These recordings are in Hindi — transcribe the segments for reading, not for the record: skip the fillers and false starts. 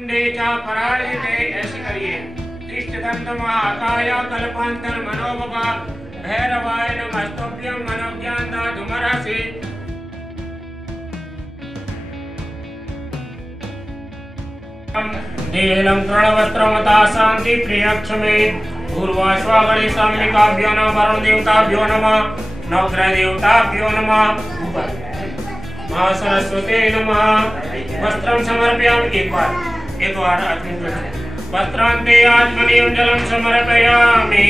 पराजिते ऐसे करिए। तिष्ठदन्त महाकाय कल्पांतर मनोभवा भैरवाय नमस्तुभ्यं मनोज्ञानदा धुमरासि। नीलं प्रणवस्त्रमता शांति प्रियक्षमे पूर्वाश्वागणि साम्यकाभ्यो नमः वरुण देवताभ्यो नमः नवग्रह देवताभ्यो नमः मां सरस्वती नमः। वस्त्रं समर्पयामि एक बार वस्त्रांते आत्मनीयं जलं समर्पयामि।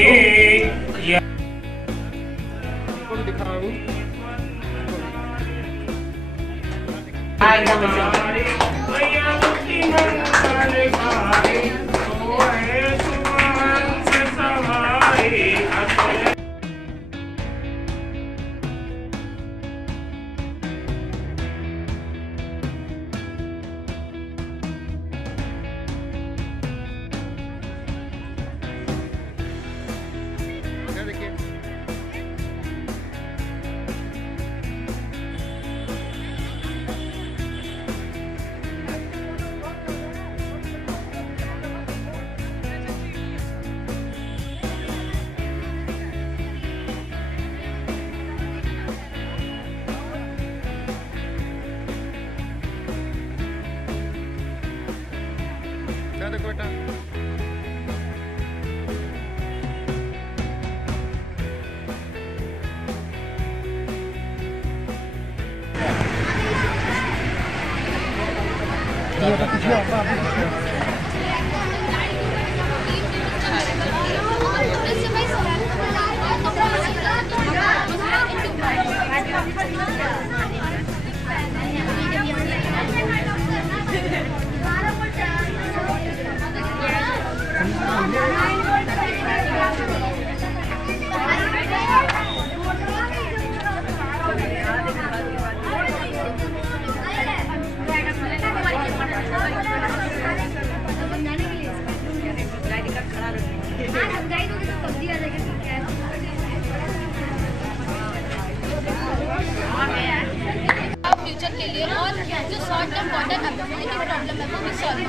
फ्यूचर के लिए और जो short term water availability problem है वो भी सॉल्व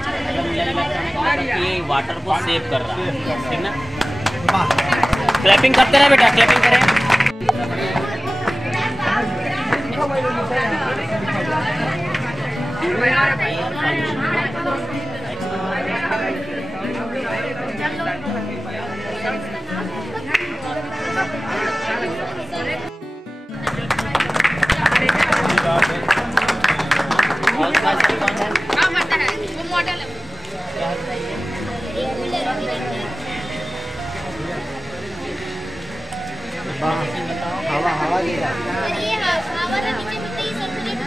ये वाटर को सेव कर रहा है, ठीक ना। क्लैपिंग करते रहे बेटा, क्लैपिंग करें। हवा हवा दे रहा है। ये हवा ना नीचे मिलते ही सर्कुलेट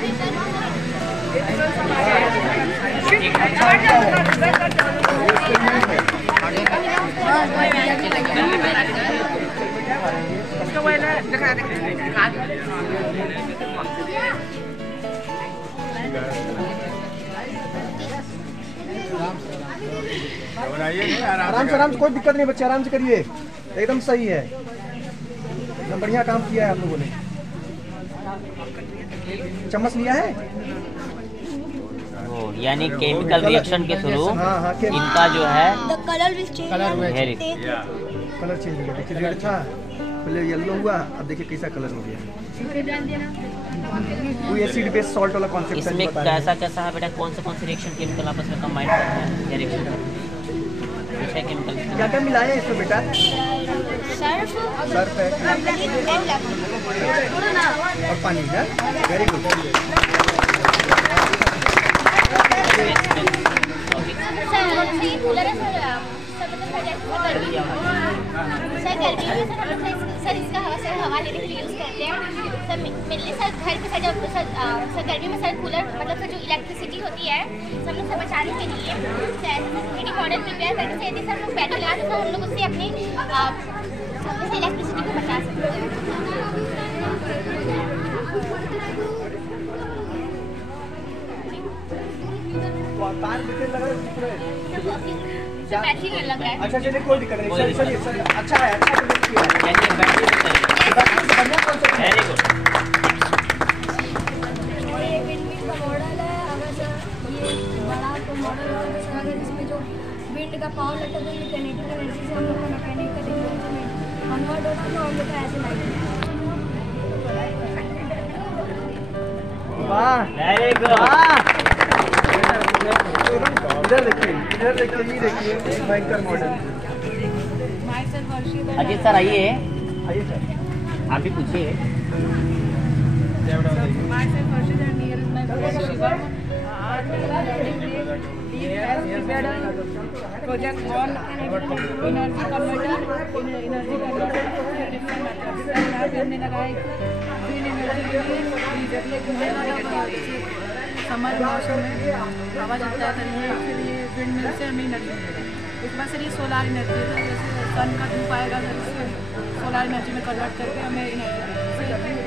आराम से कोई दिक्कत नहीं बच्चे, आराम से करिए, एकदम सही है, एकदम बढ़िया काम किया है आप लोगों ने। चम्मच लिया है वो यानी केमिकल रिएक्शन के थ्रू इनका जो है कलर चेंज हो गया। देखिए रेड था, पहले येलो हुआ, अब देखिए कैसा कलर हो गया। कोई एसिड बेस सॉल्ट वाला कॉन्सेप्ट इसमें कैसा कैसा है बेटा, कौन से रिएक्शन केमिकल आपस में कंबाइन करते हैं, क्या रिएक्शन केमिकल क्या क्या मिलाया है इसमें बेटा? सर्फ है और पानी है। Very good. सर इसका हवा लेने के लिए यूज़ करते हैं सर। मिलने सर घर पे सर जब सर गर्मी में सर कूलर मतलब सर जो इलेक्ट्रिसिटी होती है सब लोग सब बचाने के लिए सर मॉडल प्रिपेयर करके से यदि सर लोग बैटरी लगा तो हम लोग उससे अपनी इलेक्ट्रिसिटी को बचा सकते हैं। बैटरी में लगा है। अच्छा चलिए कोई दिक्कत नहीं, चलिए अच्छा है, वेरी गुड। ये बड़ा तो मॉडल जो विंड का पावर लगता है, तो ये किनेटिक एनर्जी से हम लोग का मैकेनिकल एनर्जी में कन्वर्ट होता है, तो हम लोग का ऐसे लाइट। वाह, वेरी गुड। इधर देखिए, ये देखिए भयंकर मॉडल। अजीत सर आइए, आइए सर, आप भी पूछिए। Project on energy converter, हमने लगाए ग्रीन एनर्जी के लिए समर मौसम में हवा चलता है, फिर ये विंड मिल से हमें एनर्जी मिलेगी। इस बार सर ये सोलार एनर्जी है, जैसे सन का धूप आएगा सर इससे सोलार एनर्जी में कन्वर्ट करके हमें एनर्जी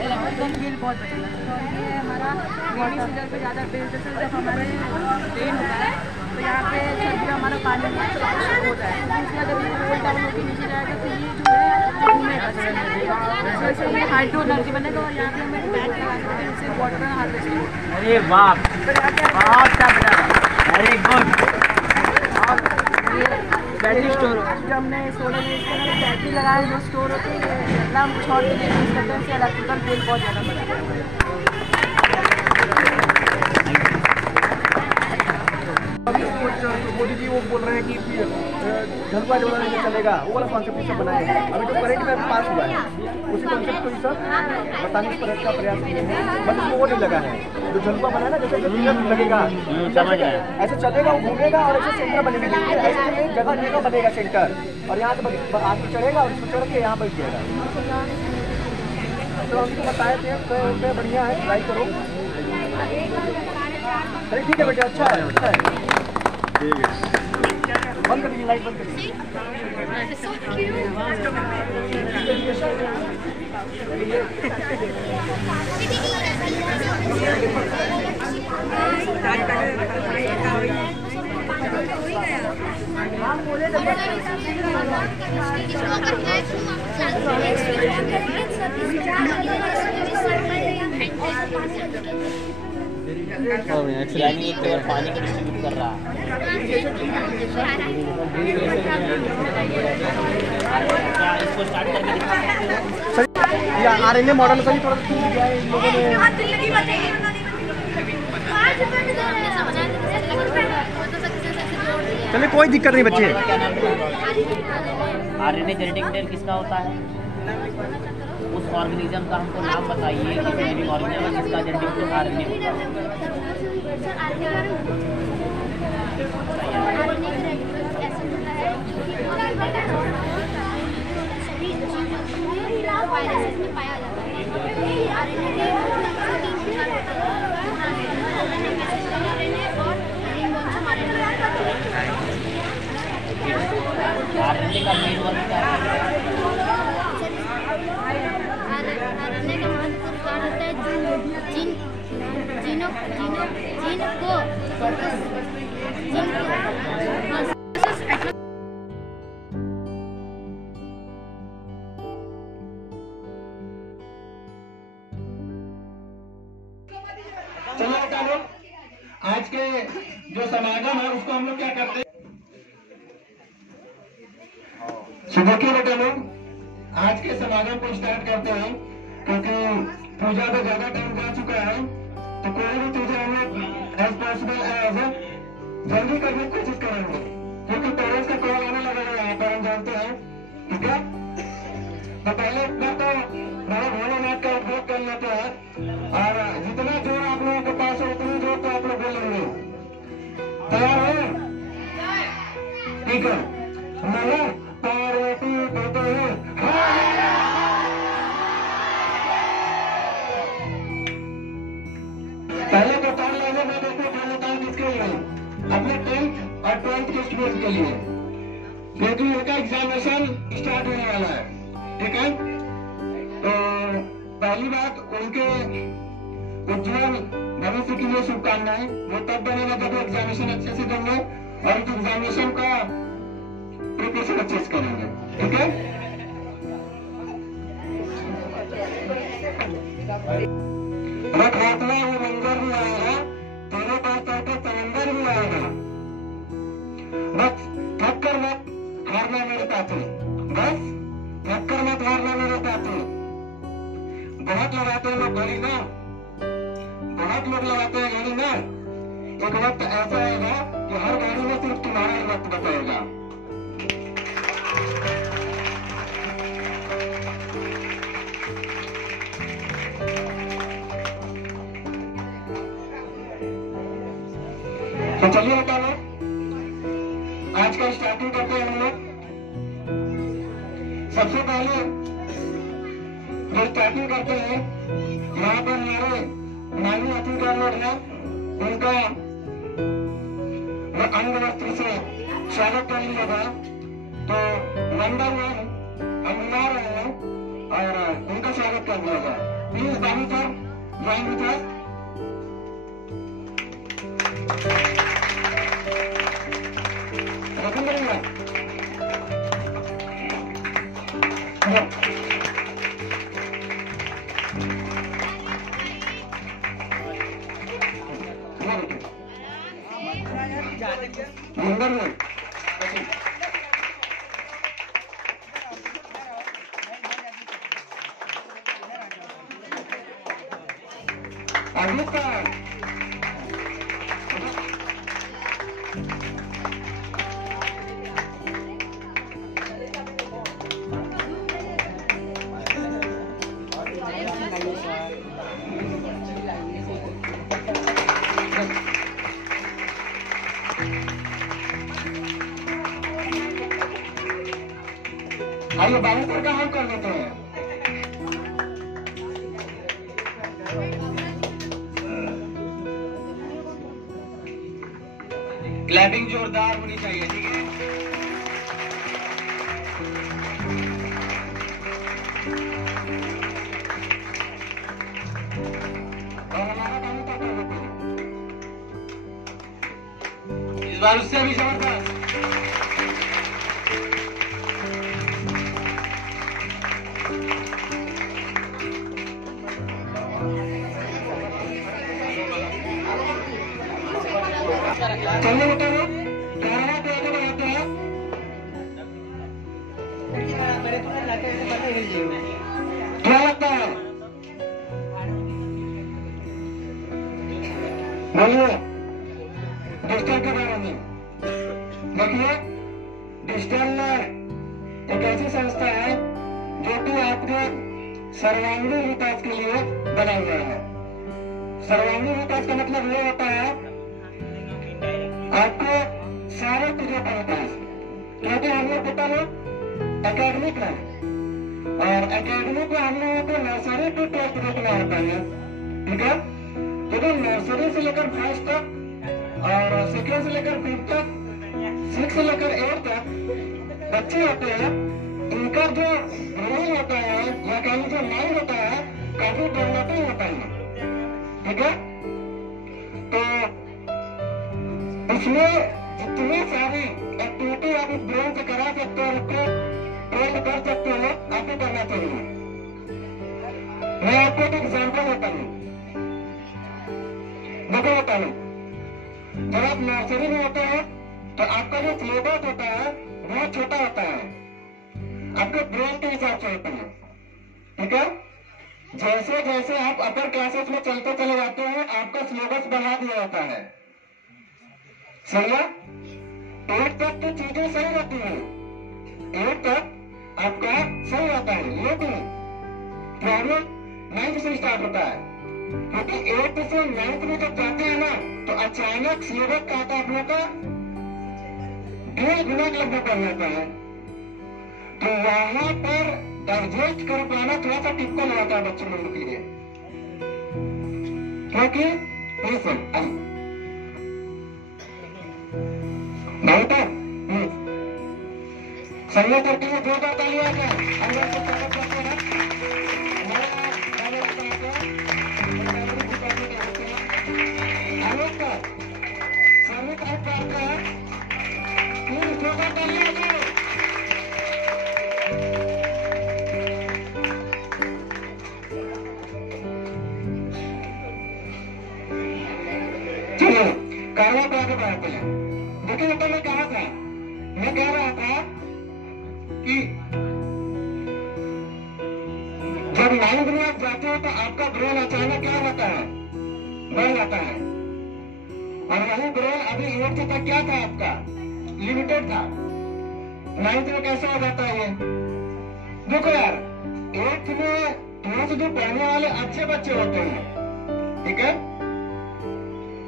इलेक्ट्रिकल बिल बहुत बचेगा। तो ये हमारा रेनी सीजन पे ज़्यादा बिल, जैसे जब हमारे रेन होता है तो यहाँ पे सर्दी हमारा पानी होता है, इसलिए जब ये कोल्ड डाउन होकर नीचे जाएगा तो ये जो है घूमेगा, तो ये हाइड्रो एनर्जी बनेगा और यहाँ पे हमें टैंक लगा सकते हैं, इससे वाटर हार्वेस्टिंग। अरे वाह, बहुत वेरी गुड। बैटरी स्टोर जो हमने सोलर बैटरी लगाए जो स्टोर होते हैं, हम शॉर्ट के लिए यूज़ करते हैं, इससे इलेक्ट्रिकल बिल बहुत ज़्यादा बढ़ता है। मोदी जी वो बोल रहे हैं कि झलुआ जो चलेगा वो वाला कॉन्सेप्ट सब बनाए हैं। अभी जो करंट में पास हुआ है उसी कॉन्सेप्ट को ही सब बताने का प्रयास किए हैं, बस इसको वो नहीं लगा है जो झलुआ बना है ना, जैसे लगेगा समझ गए, ऐसे चलेगा, वो घूमेगा और ऐसे सेंटर बनेगी, ऐसे जगह बनेगा सेंटर, और यहाँ से आदमी चढ़ेगा और इसको चढ़ के यहाँ बैठ जाएगा। तो हम इसको बताए थे, तो बढ़िया है, ट्राई करो। अरे ठीक है बेटा, अच्छा है, अच्छा है। बंद कर दीजिए, लाइट बंद कर दीजिए। यानी एक केवल पानी को डिस्ट्रीब्यूट कर रहा है। इसको स्टार्ट करके दिखा सकते हो। आरएनए मॉडल का ही थोड़ा सा किया है इन लोगों ने। चलिए कोई दिक्कत नहीं बच्चे। आरएनए जेनेटिक मटेरियल किसका होता है? उस ऑर्गेनिज्म का हमको नाम बताइए कि लिविंग ऑर्गेनिज्म जिसका जेनेटिक आरएनए होता है। वायरसेस में पाया जाता है। आरएनए का मेन वर्क क्या है? आरएनए का महत्वपूर्ण कार्य होता है जीन चलिए बेटा लोग, आज के जो समागम है उसको हम लोग क्या करते हैं, देखिए बेटा लोग, आज के समागम को स्टार्ट करते हैं, क्योंकि पूजा में ज्यादा टाइम जा चुका है, तो कोई भी चीजें हम लोग एज पॉसिबल एज जल्दी करने की कोशिश करेंगे, क्योंकि पेरेंट्स का कॉल आने लगेगा यहाँ पर, हम जानते हैं, ठीक है। तो पहले इतना तो बड़े भोलेनाथ का उपयोग कर लेते हैं, और जितना जोर आप लोगों के पास है उतनी जोर तो आप लोग बोलेंगे। तैयार है? ठीक है। नमो पार्वती पते पहले तो 4 लाइनों में देखो कर लेता हूँ, किसके लिए? अपने 10th और 12th के स्टूडेंट के लिए, क्योंकि उनका एग्जामिनेशन स्टार्ट होने वाला है, ठीक है। तो पहली बात, उनके उज्जवल भविष्य के लिए शुभकामनाएं। वो तब बनेगा जब एग्जामिनेशन अच्छे से देंगे और इस एग्जामिनेशन का प्रिपरेशन अच्छे से करेंगे, ठीक है। रथ यात्रा वो मंदिर भी आएगा, तेरे पास करके समंदर भी आएगा, बस थक कर मत हारना मेरे साथी, बस थक कर मत हारना मेरे साथी। बहुत लगाते हैं लोग घड़ी ना, बहुत लोग लगाते हैं घड़ी ना। एक वक्त ऐसा आएगा कि हर घड़ी में सिर्फ तुम्हारा ही वक्त बताएगा। तो चलिए बता लो, आज का स्टार्टिंग करते हैं हम लोग। सबसे पहले जो स्टार्टिंग करते हैं, यहाँ पर हमारे माननीय अतिथि लोग हैं, उनका अंग वस्त्र से स्वागत कर लिया था। तो नंबर 1 हम बुला रहे हैं और उनका स्वागत कर दिया जाए। Please Babu sir join with us. आइए बाबू सर का हम कर देते हैं। क्लैपिंग जोरदार होनी चाहिए, ठीक है। और हमारा बाबू का कर देते हैं इस बार उससे भी जबरदस्त। चलिए बताओ, कैमरा पे आगे बढ़ाते हैं। क्या लगता है? बोलिए डिजिटल के बारे में। देखिए, डिजिटल एक ऐसी संस्था है जो कि आपके सर्वांगीण विकास के लिए बना हुआ है। सर्वांगीण विकास का मतलब ये होता है आपको सारे चीजों का विकास, क्योंकि हम लोग पता है एकेडमिक है और एकेडमिक में हम लोगों को नर्सरी टू टेस्ट देखना होता है, ठीक है। क्योंकि नर्सरी से लेकर फर्स्ट तक और सेकेंड से लेकर 5th तक, 6 से लेकर 8 तक बच्चे होते हैं। इनका जो ब्रेन होता है या कह लीजिए माइंड होता है, काफी डेवलपिंग होता है, ठीक है। तो इसमें जितनी सारी एक्टिविटी आप इस ब्रेन से करा सकते हो, उसको ट्रेन कर सकते हो, आपको करना चाहिए। मैं आपको एक एग्जाम्पल देता हूँ, देखो बता लो। जब आप नर्सरी में होते हैं तो आपका जो सिलेबस होता है बहुत छोटा होता है, आपके ब्रेन के हिसाब से होता है, ठीक है। जैसे जैसे आप अपर क्लासेस में चलते चले जाते हैं, आपका सिलेबस बढ़ा दिया जाता है, सही है। 8 तक तो चीजें सही रहती हैं, 8 तक आपका सही रहता है, लेकिन प्रॉब्लम 9th से स्टार्ट होता है। क्योंकि 8 से 9th में जब जाते हैं ना, तो अचानक सिलेबस का आता है अपने का 1.5 गुना लगभग बढ़ जाता है। तो वहां पर डाइजेस्ट कर पाना थोड़ा सा टिपिकल हो जाता है बच्चों लोगों के लिए, क्योंकि संजय करते हुए 2 बार तालियां हैं। अंदर से स्वागत करते हैं। चलिए कारवा पे आगे बढ़ाते हैं। देखिए तो मैं कहा था मैं कह रहा था कि जब 9th में आप जाते हो तो आपका ब्रेन अचानक क्या होता है, बढ़ जाता है। और वही ब्रेन अभी 8th तक क्या था आपका, लिमिटेड था। 9th में कैसे हो जाता है ये? देखो यार, 8th में थोड़ा सा जो पढ़ने वाले अच्छे बच्चे होते हैं, ठीक है,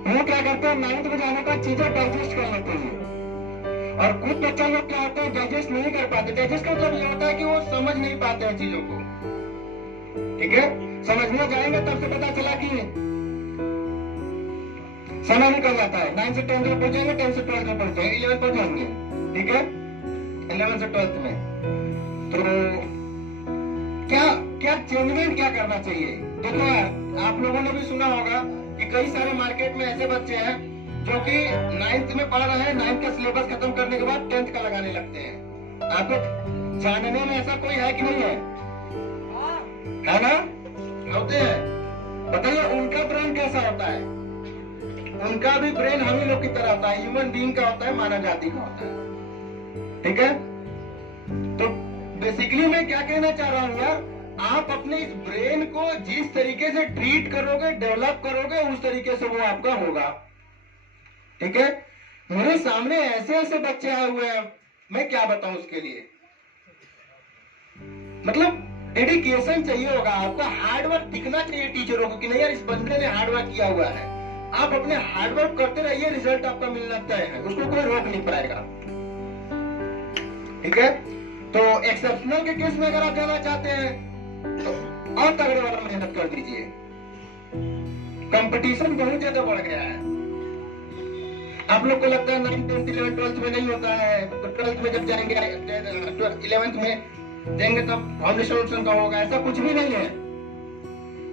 वो क्या करते हैं, 9th में जाने का चीजें डाइजेस्ट कर लेते हैं। और कुछ बच्चा लोग क्या होते हैं, डाइजेस्ट नहीं कर पाते। डाइजेस्ट का मतलब ये होता है कि वो समझ नहीं पाते हैं चीजों को, ठीक है। समझने जाएंगे तब से पता चला कि समय निकल जाता है। 9 से 10 में पहुंच जाएंगे, 10 से 12 में पहुंच जाएंगे, 11 पहुंच जाएंगे, ठीक है, 11 से 12 में। तो क्या चेंजमेंट क्या करना चाहिए? देखो यार, आप लोगों ने भी सुना होगा कि कई सारे मार्केट में ऐसे बच्चे हैं जो कि 9th में पढ़ रहे हैं, 9th का सिलेबस खत्म करने के बाद 10th का लगाने लगते हैं। आपको जानने में ऐसा कोई है कि नहीं है? है ना, होते हैं। बताइए उनका ब्रेन कैसा होता है? उनका भी ब्रेन हम ही लोग की तरह होता है, ह्यूमन बीइंग का होता है, मानव जाति का होता है, ठीक है। तो बेसिकली मैं क्या कहना चाह रहा हूँ यार, आप अपने इस ब्रेन को जिस तरीके से ट्रीट करोगे, डेवलप करोगे, उस तरीके से वो आपका होगा, ठीक है। मेरे सामने ऐसे ऐसे बच्चे आए हुए हैं, मैं क्या बताऊं उसके लिए। मतलब डेडिकेशन चाहिए होगा आपका, हार्डवर्क दिखना चाहिए टीचरों को कि नहीं यार इस बंदे ने हार्डवर्क किया हुआ है। आप अपने हार्डवर्क करते रहिए, रिजल्ट आपका मिलना तय है, उसको कोई रोक नहीं पाएगा, ठीक है। तो एक्सेप्शनल के केस में अगर आप जाना चाहते हैं तो और तगड़े वाला मेहनत कर दीजिए। कंपटीशन बहुत ज्यादा बढ़ गया है। आप लोग को लगता है 9th 10th 11th 12th में नहीं होता है, तो 12th में जब जाएंगे, 11th में जाएंगे तब फाउंडेशन का होगा। ऐसा कुछ भी नहीं है।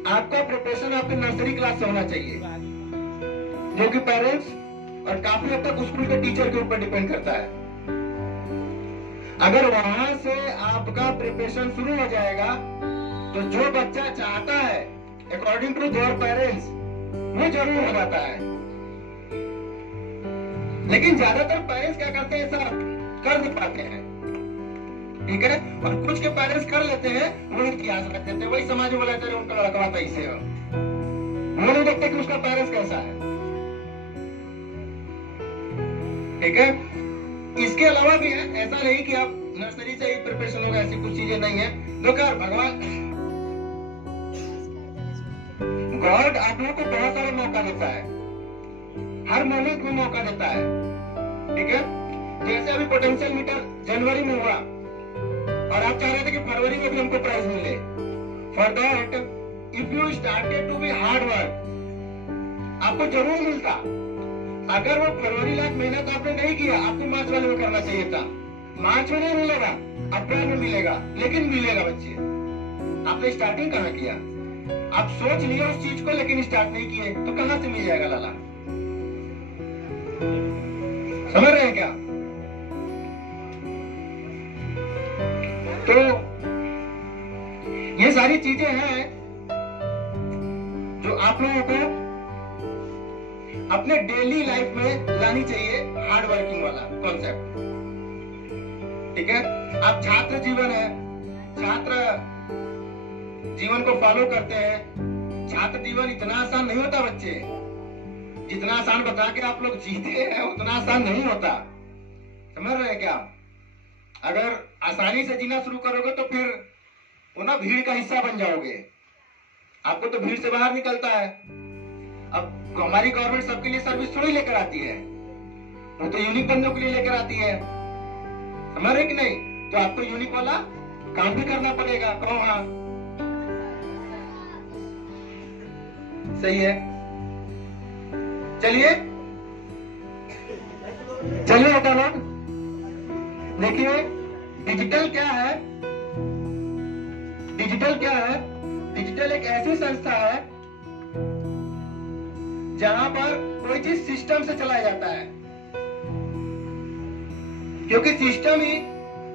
आपका प्रिपरेशन आपके नर्सरी क्लास से होना चाहिए, जो कि पेरेंट्स और काफी हद तक स्कूल के टीचर के ऊपर डिपेंड करता है। अगर वहां से आपका प्रिपरेशन शुरू हो जाएगा तो जो बच्चा चाहता है अकॉर्डिंग टू देयर पेरेंट्स वो जरूर हो जाता है। लेकिन ज्यादातर पेरेंट्स क्या करते हैं, ऐसा कर नहीं पाते हैं, ठीक है। और कुछ के पेरेंट्स कर लेते हैं, वो इतिहास रख देते हैं, वही समाज में बोला जाता है उनका लड़का था ऐसे हो, वो नहीं देखते कि उसका पेरेंट्स कैसा है, ठीक है। इसके अलावा भी है, ऐसा नहीं कि आप नर्सरी से ही प्रिपरेशन होगा, ऐसी कुछ चीजें नहीं है। देखो भगवान गॉड आप लोगों को बहुत सारे मौका देता है, हर मोमेंट में मौका देता है, ठीक है। जैसे अभी पोटेंशियल मीटर जनवरी में हुआ और आप चाह रहे थे कि फरवरी में भी हमको प्राइज मिले। For that if you started to be hard work आपको जरूर मिलता। अगर वो फरवरी लाख मेहनत आपने नहीं किया, आपको मार्च वाले में करना चाहिए था। मार्च में नहीं मिलेगा, अप्रैल में मिलेगा, लेकिन मिलेगा बच्चे। आपने स्टार्टिंग कहाँ किया? आप सोच लिया उस चीज को लेकिन स्टार्ट नहीं किए तो कहां से मिल जाएगा लाला? समझ रहे हैं क्या? तो ये सारी चीजें हैं जो आप लोगों को अपने डेली लाइफ में लानी चाहिए, हार्ड वर्किंग वाला कॉन्सेप्ट, ठीक है। आप छात्र जीवन है, छात्र जीवन को फॉलो करते हैं। छात्र जीवन इतना आसान नहीं होता बच्चे, जितना आसान बता के आप लोग जीते हैं उतना आसान नहीं होता। समझ रहे हैं क्या? अगर आसानी से जीना शुरू करोगे तो फिर वो ना भीड़ का हिस्सा बन जाओगे। आपको तो भीड़ से बाहर निकलता है। अब हमारी गवर्नमेंट सबके लिए सर्विस थोड़ी लेकर आती है, वो तो यूनिक बंदों के लिए लेकर आती है। समझ रहे कि नहीं? तो आपको यूनिक वाला काम भी करना पड़ेगा। कहो हाँ, सही है। चलिए चलिए बेटा लोग देखिए, डिजिटल क्या है? डिजिटल क्या है? डिजिटल एक ऐसी संस्था है जहां पर कोई चीज सिस्टम से चलाया जाता है, क्योंकि सिस्टम ही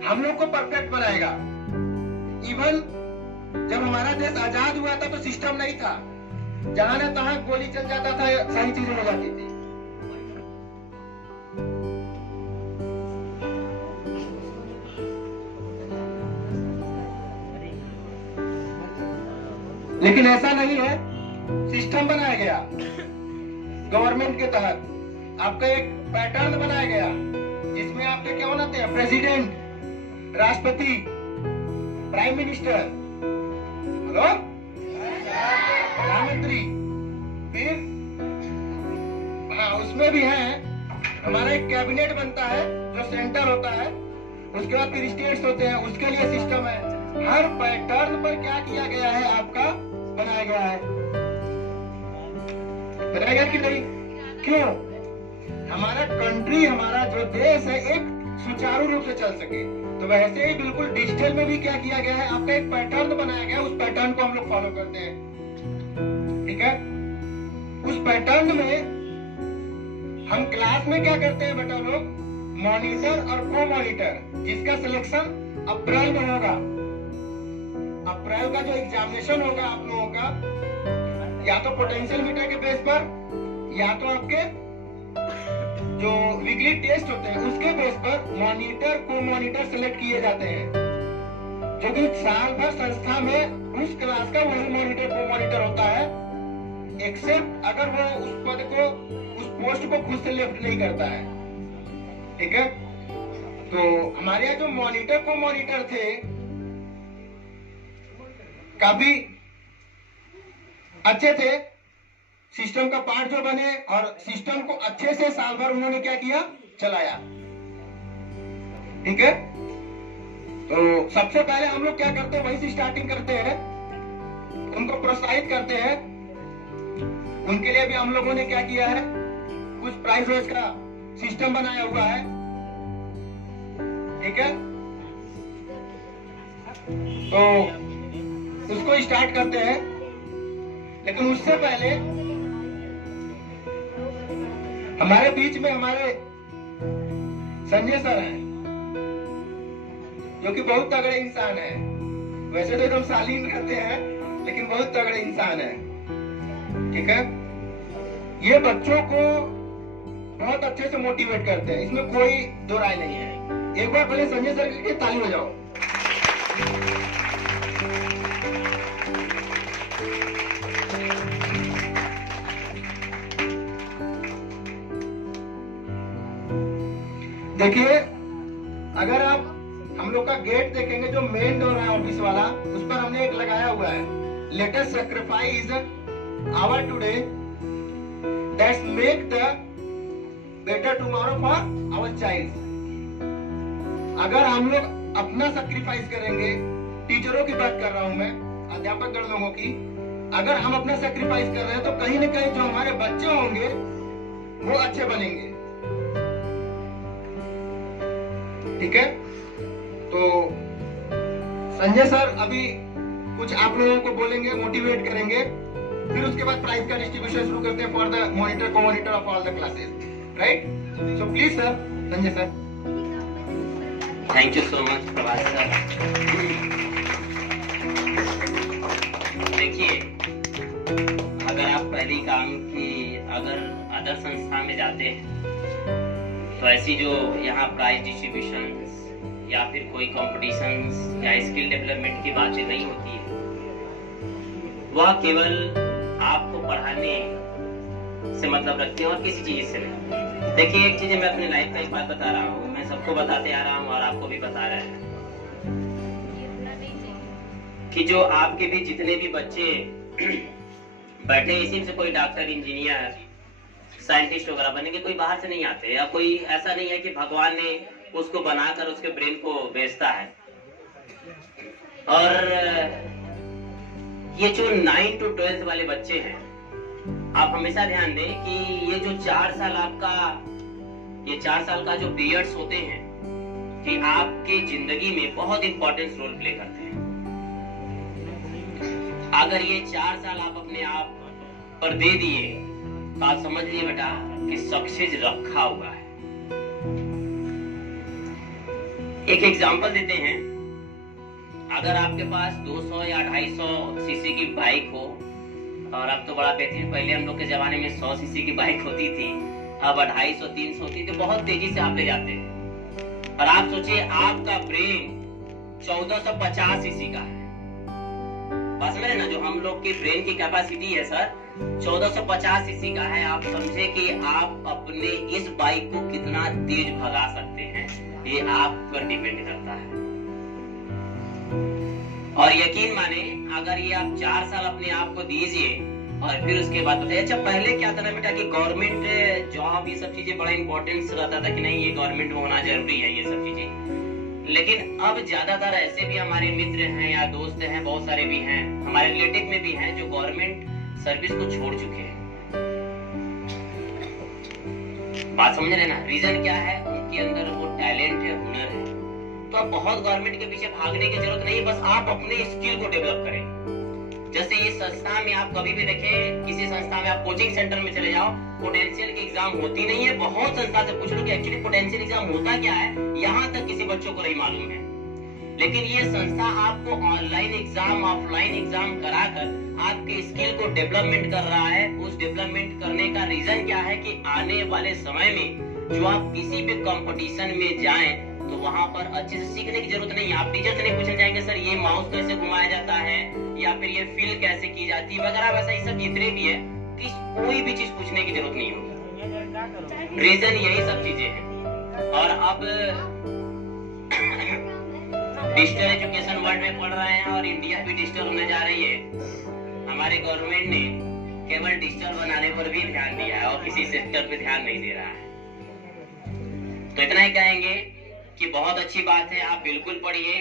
हम लोग को परफेक्ट बनाएगा। इवन जब हमारा देश आजाद हुआ था तो सिस्टम नहीं था, जहां न तहां गोली चल जाता था, सारी चीजें हो जाती थी। लेकिन ऐसा नहीं है, सिस्टम बनाया गया गवर्नमेंट के तहत, आपका एक पैटर्न बनाया गया जिसमें आपके क्या बनाते हैं, प्रेसिडेंट, राष्ट्रपति, प्राइम मिनिस्टर, हेलो, प्रधानमंत्री, फिर हाँ उसमें भी है हमारा एक कैबिनेट बनता है जो सेंटर होता है, उसके बाद फिर स्टेट्स होते हैं, उसके लिए सिस्टम है। हर पैटर्न पर क्या किया गया है, आपका बनाया गया है, बनाया कि नहीं? क्यों? हमारा कंट्री, हमारा जो देश है एक सुचारू रूप से चल सके। तो वैसे ही बिल्कुल डिजिटल में भी क्या किया गया है, आपका एक पैटर्न बनाया गया, उस पैटर्न को हम लोग फॉलो करते हैं, ठीक है? उस पैटर्न में हम क्लास में क्या करते हैं बेटा लोग, मॉनिटर और को मॉनिटर, जिसका सिलेक्शन अप्रैल में होगा। अप्रैल का जो एग्जामिनेशन होगा आप लोगों का, या तो पोटेंशियल मीटर के बेस पर, या तो आपके जो वीकली टेस्ट होते हैं उसके बेस पर मॉनिटर को मॉनिटर सिलेक्ट किए जाते हैं, जो कि साल भर संस्था में उस क्लास का वही मॉनिटर को मॉनिटर होता है, एक्सेप्ट अगर वो उस पद को, उस पोस्ट को खुद से लिफ्ट नहीं करता है, ठीक है? तो हमारे यहाँ जो मॉनिटर को मॉनिटर थे काफी अच्छे थे, सिस्टम का पार्ट जो बने और सिस्टम को अच्छे से साल भर उन्होंने क्या किया, चलाया, ठीक है? तो सबसे पहले हम लोग क्या करते हैं, वहीं से स्टार्टिंग करते हैं, उनको प्रोत्साहित करते हैं। उनके लिए भी हम लोगों ने क्या किया है, कुछ प्राइज वाइज का सिस्टम बनाया हुआ है, ठीक है? तो उसको स्टार्ट करते हैं, लेकिन उससे पहले हमारे बीच में हमारे संजय सर हैं, जो कि बहुत तगड़े इंसान हैं। वैसे तो एकदम शालीन रहते हैं, लेकिन बहुत तगड़े इंसान हैं, ठीक है? ये बच्चों को बहुत अच्छे से मोटिवेट करते हैं, इसमें कोई दो राय नहीं है। एक बार पहले संजय सर के लिए ताली बजाओ। देखिए, अगर आप हम लोग का गेट देखेंगे, जो मेन डोर है ऑफिस वाला, उस पर हमने एक लगाया हुआ है, let us sacrifice our today that's make the better tomorrow for our child. अगर हम लोग अपना सैक्रिफाइस करेंगे, टीचरों की बात कर रहा हूं मैं, अध्यापक गण लोगों की, अगर हम अपना सैक्रिफाइस कर रहे हैं तो कहीं न कहीं जो हमारे बच्चे होंगे वो अच्छे बनेंगे, ठीक है? तो संजय सर अभी कुछ आप लोगों को बोलेंगे, मोटिवेट करेंगे, फिर उसके बाद प्राइज का डिस्ट्रीब्यूशन शुरू करते हैं फॉर द मॉनिटर को monitor of all the classes, right? So please sir, Sanjay sir. Thank you so much Prabhat sir. देखिए, अगर आप पहली काम की अगर अदर संस्था में जाते हैं तो ऐसी जो यहाँ प्राइज डिस्ट्रीब्यूशन या फिर कोई कॉम्पिटिशन्स या स्किल डेवलपमेंट की बातें नहीं होती है, वह केवल आपको पढ़ाने से मतलब रखते हैं और किसी चीज से नहीं। देखिए, एक चीज मैं अपने लाइफ का एक बात बता रहा हूँ, मैं सबको बताते आ रहा हूँ और आपको भी बता रहे हैं कि जो आपके भी जितने भी बच्चे बैठे, इसी से कोई डॉक्टर, इंजीनियर, साइंटिस्ट वगैरह बनेंगे, कोई बाहर से नहीं आते, या कोई ऐसा नहीं है कि भगवान ने उसको बनाकर उसके ब्रेन को बेचता है। और ये जो 9 to 12 वाले बच्चे हैं, आप हमेशा ध्यान दें कि ये जो 4 साल आपका, ये 4 साल का जो पीरियड्स होते हैं, कि आपके जिंदगी में बहुत इंपॉर्टेंट रोल प्ले करते हैं। अगर ये 4 साल आप अपने आप पर दे दिए तो आप समझ लिए बेटा कि सक्सेस रखा हुआ है। एक एग्जांपल देते हैं, अगर आपके पास 200 या 250 सीसी की बाइक हो, और अब तो बड़ा बेहतरीन, पहले हम लोग के जमाने में 100 सीसी की बाइक होती थी, अब 250, 300 होती, तो बहुत तेजी से आप ले जाते हैं। और आप सोचिए आपका ब्रेन 1450 सीसी का है, बस में ना जो हम लोग की ब्रेन की कैपेसिटी है सर 1450 सीसी का है। आप समझे कि आप अपने इस बाइक को कितना तेज भगा सकते हैं, ये आप पर डिपेंड करता है। और यकीन माने अगर ये आप 4 साल अपने आप को दीजिए और फिर उसके बाद बताइए। अच्छा पहले क्या था ना बेटा कि गवर्नमेंट जॉब ये सब चीजें बड़ा इंपॉर्टेंस रहता था कि नहीं ये गवर्नमेंट में होना जरूरी है ये सब चीजें। लेकिन अब ज्यादातर ऐसे भी हमारे मित्र हैं या दोस्त हैं, बहुत सारे भी हैं, हमारे रिलेटिव में भी हैं जो गवर्नमेंट सर्विस को छोड़ चुके हैं। बात समझ रहे ना? रीजन क्या है? उनके अंदर वो टैलेंट है, हुनर है। तो अब बहुत गवर्नमेंट के पीछे भागने की जरूरत नहीं है, बस आप अपने स्किल को डेवलप करें। जैसे ये संस्था में आप कभी भी देखें, किसी संस्था में आप कोचिंग सेंटर में चले जाओ, पोटेंशियल की एग्जाम होती नहीं है। बहुत संस्था से पूछ लो कि एक्चुअली पोटेंशियल एग्जाम होता क्या है, यहाँ तक किसी बच्चों को नहीं मालूम है। लेकिन ये संस्था आपको ऑनलाइन एग्जाम, ऑफलाइन एग्जाम कराकर आपके स्किल को डेवलपमेंट कर रहा है। उस डेवलपमेंट करने का रीजन क्या है कि आने वाले समय में जो आप किसी भी कंपटीशन में जाएं तो वहां पर अच्छे से सीखने की जरूरत नहीं है। आप टीचर से नहीं पूछने जाएंगे सर ये माउस कैसे घुमाया जाता है या फिर ये फील कैसे की जाती है वगैरह, वैसा ये सब जितने भी है कि कोई भी चीज पूछने की जरूरत नहीं होगी। रीजन यही सब चीजें हैं। और अब डिजिटल एजुकेशन वर्ल्ड में पढ़ रहे हैं और इंडिया भी डिजिटल होने जा रही है। हमारे गवर्नमेंट ने केवल डिजिटल बनाने पर भी ध्यान दिया है और किसी सेक्टर पे ध्यान नहीं दे रहा है। तो इतना ही कहेंगे कि बहुत अच्छी बात है, आप बिल्कुल पढ़िए।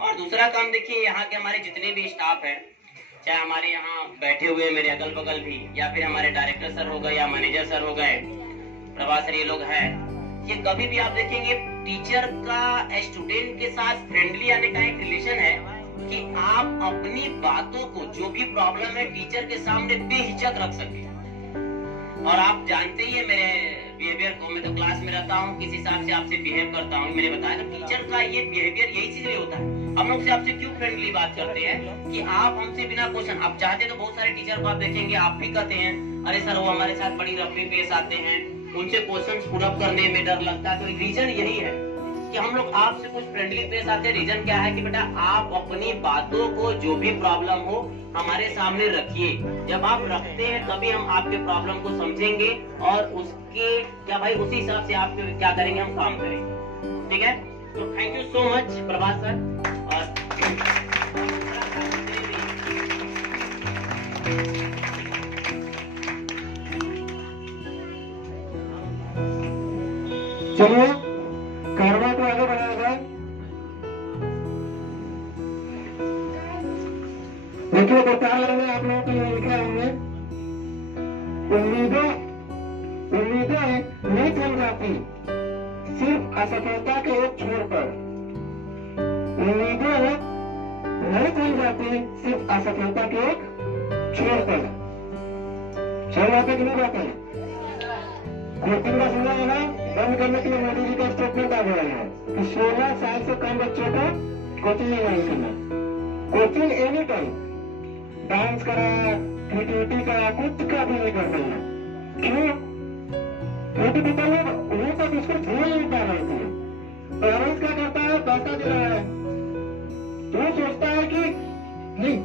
और दूसरा काम देखिए, यहाँ के हमारे जितने भी स्टाफ हैं, चाहे हमारे यहाँ बैठे हुए मेरे अगल बगल भी या फिर हमारे डायरेक्टर सर हो गए या मैनेजर सर हो गए, प्रभास सर, ये लोग हैं, ये कभी भी आप देखेंगे टीचर का स्टूडेंट के साथ फ्रेंडली आने का एक रिलेशन है कि आप अपनी बातों को, जो भी प्रॉब्लम है, टीचर के सामने बेहिचक रख सके। और आप जानते ही है मेरे बिहेवियर को, मैं तो क्लास में रहता हूँ, किस हिसाब से आपसे बिहेव करता हूँ मैंने बताया। तो टीचर का ये बिहेवियर यही चीज होता है। हम लोग से आपसे क्यों फ्रेंडली बात करते हैं कि आप हमसे बिना क्वेश्चन, आप चाहते तो बहुत सारे टीचर को आप देखेंगे आप भी कहते हैं अरे सर वो हमारे साथ बड़ी रफली पेश आते हैं, उनसे क्वेश्चंस पूरा करने में डर लगता है। तो रीजन यही है कि हम लोग आपसे कुछ फ्रेंडली पेश आते हैं। रीजन क्या है कि बेटा आप अपनी बातों को, जो भी प्रॉब्लम हो, हमारे सामने रखिए। जब आप रखते हैं तभी हम आपके प्रॉब्लम को समझेंगे और उसके क्या भाई उसी हिसाब से आप क्या करेंगे, हम काम करेंगे। ठीक है? तो thank you so much Prabhas sir. और चलिए कारवा को आगे बढ़ाया जाए। देखिए तो 4 लाइनें आप लोगों के लिए लिखा होंगे। उम्मीदें नहीं थम जाती सिर्फ असफलता के एक छोर पर। उम्मीदें नहीं थम जाती सिर्फ असफलता के एक छोर पर। सही बात है कि नहीं बात है? कोचिंग का सुना है ना, बंद करने के लिए मोदी जी का स्टेटमेंट आ गया है कि 16 साल से कम बच्चों को कोचिंग नहीं ज्वाइन करना। कोचिंग एनी टाइम, डांस करा, क्रिएटिविटी करा, कुछ का भी नहीं करना है। क्यों? क्योंकि पिता लोग वो तक उसको झूल नहीं पा रहे थे। पेरेंट्स क्या करता है, पैसा दे रहा है तो सोचता है कि नहीं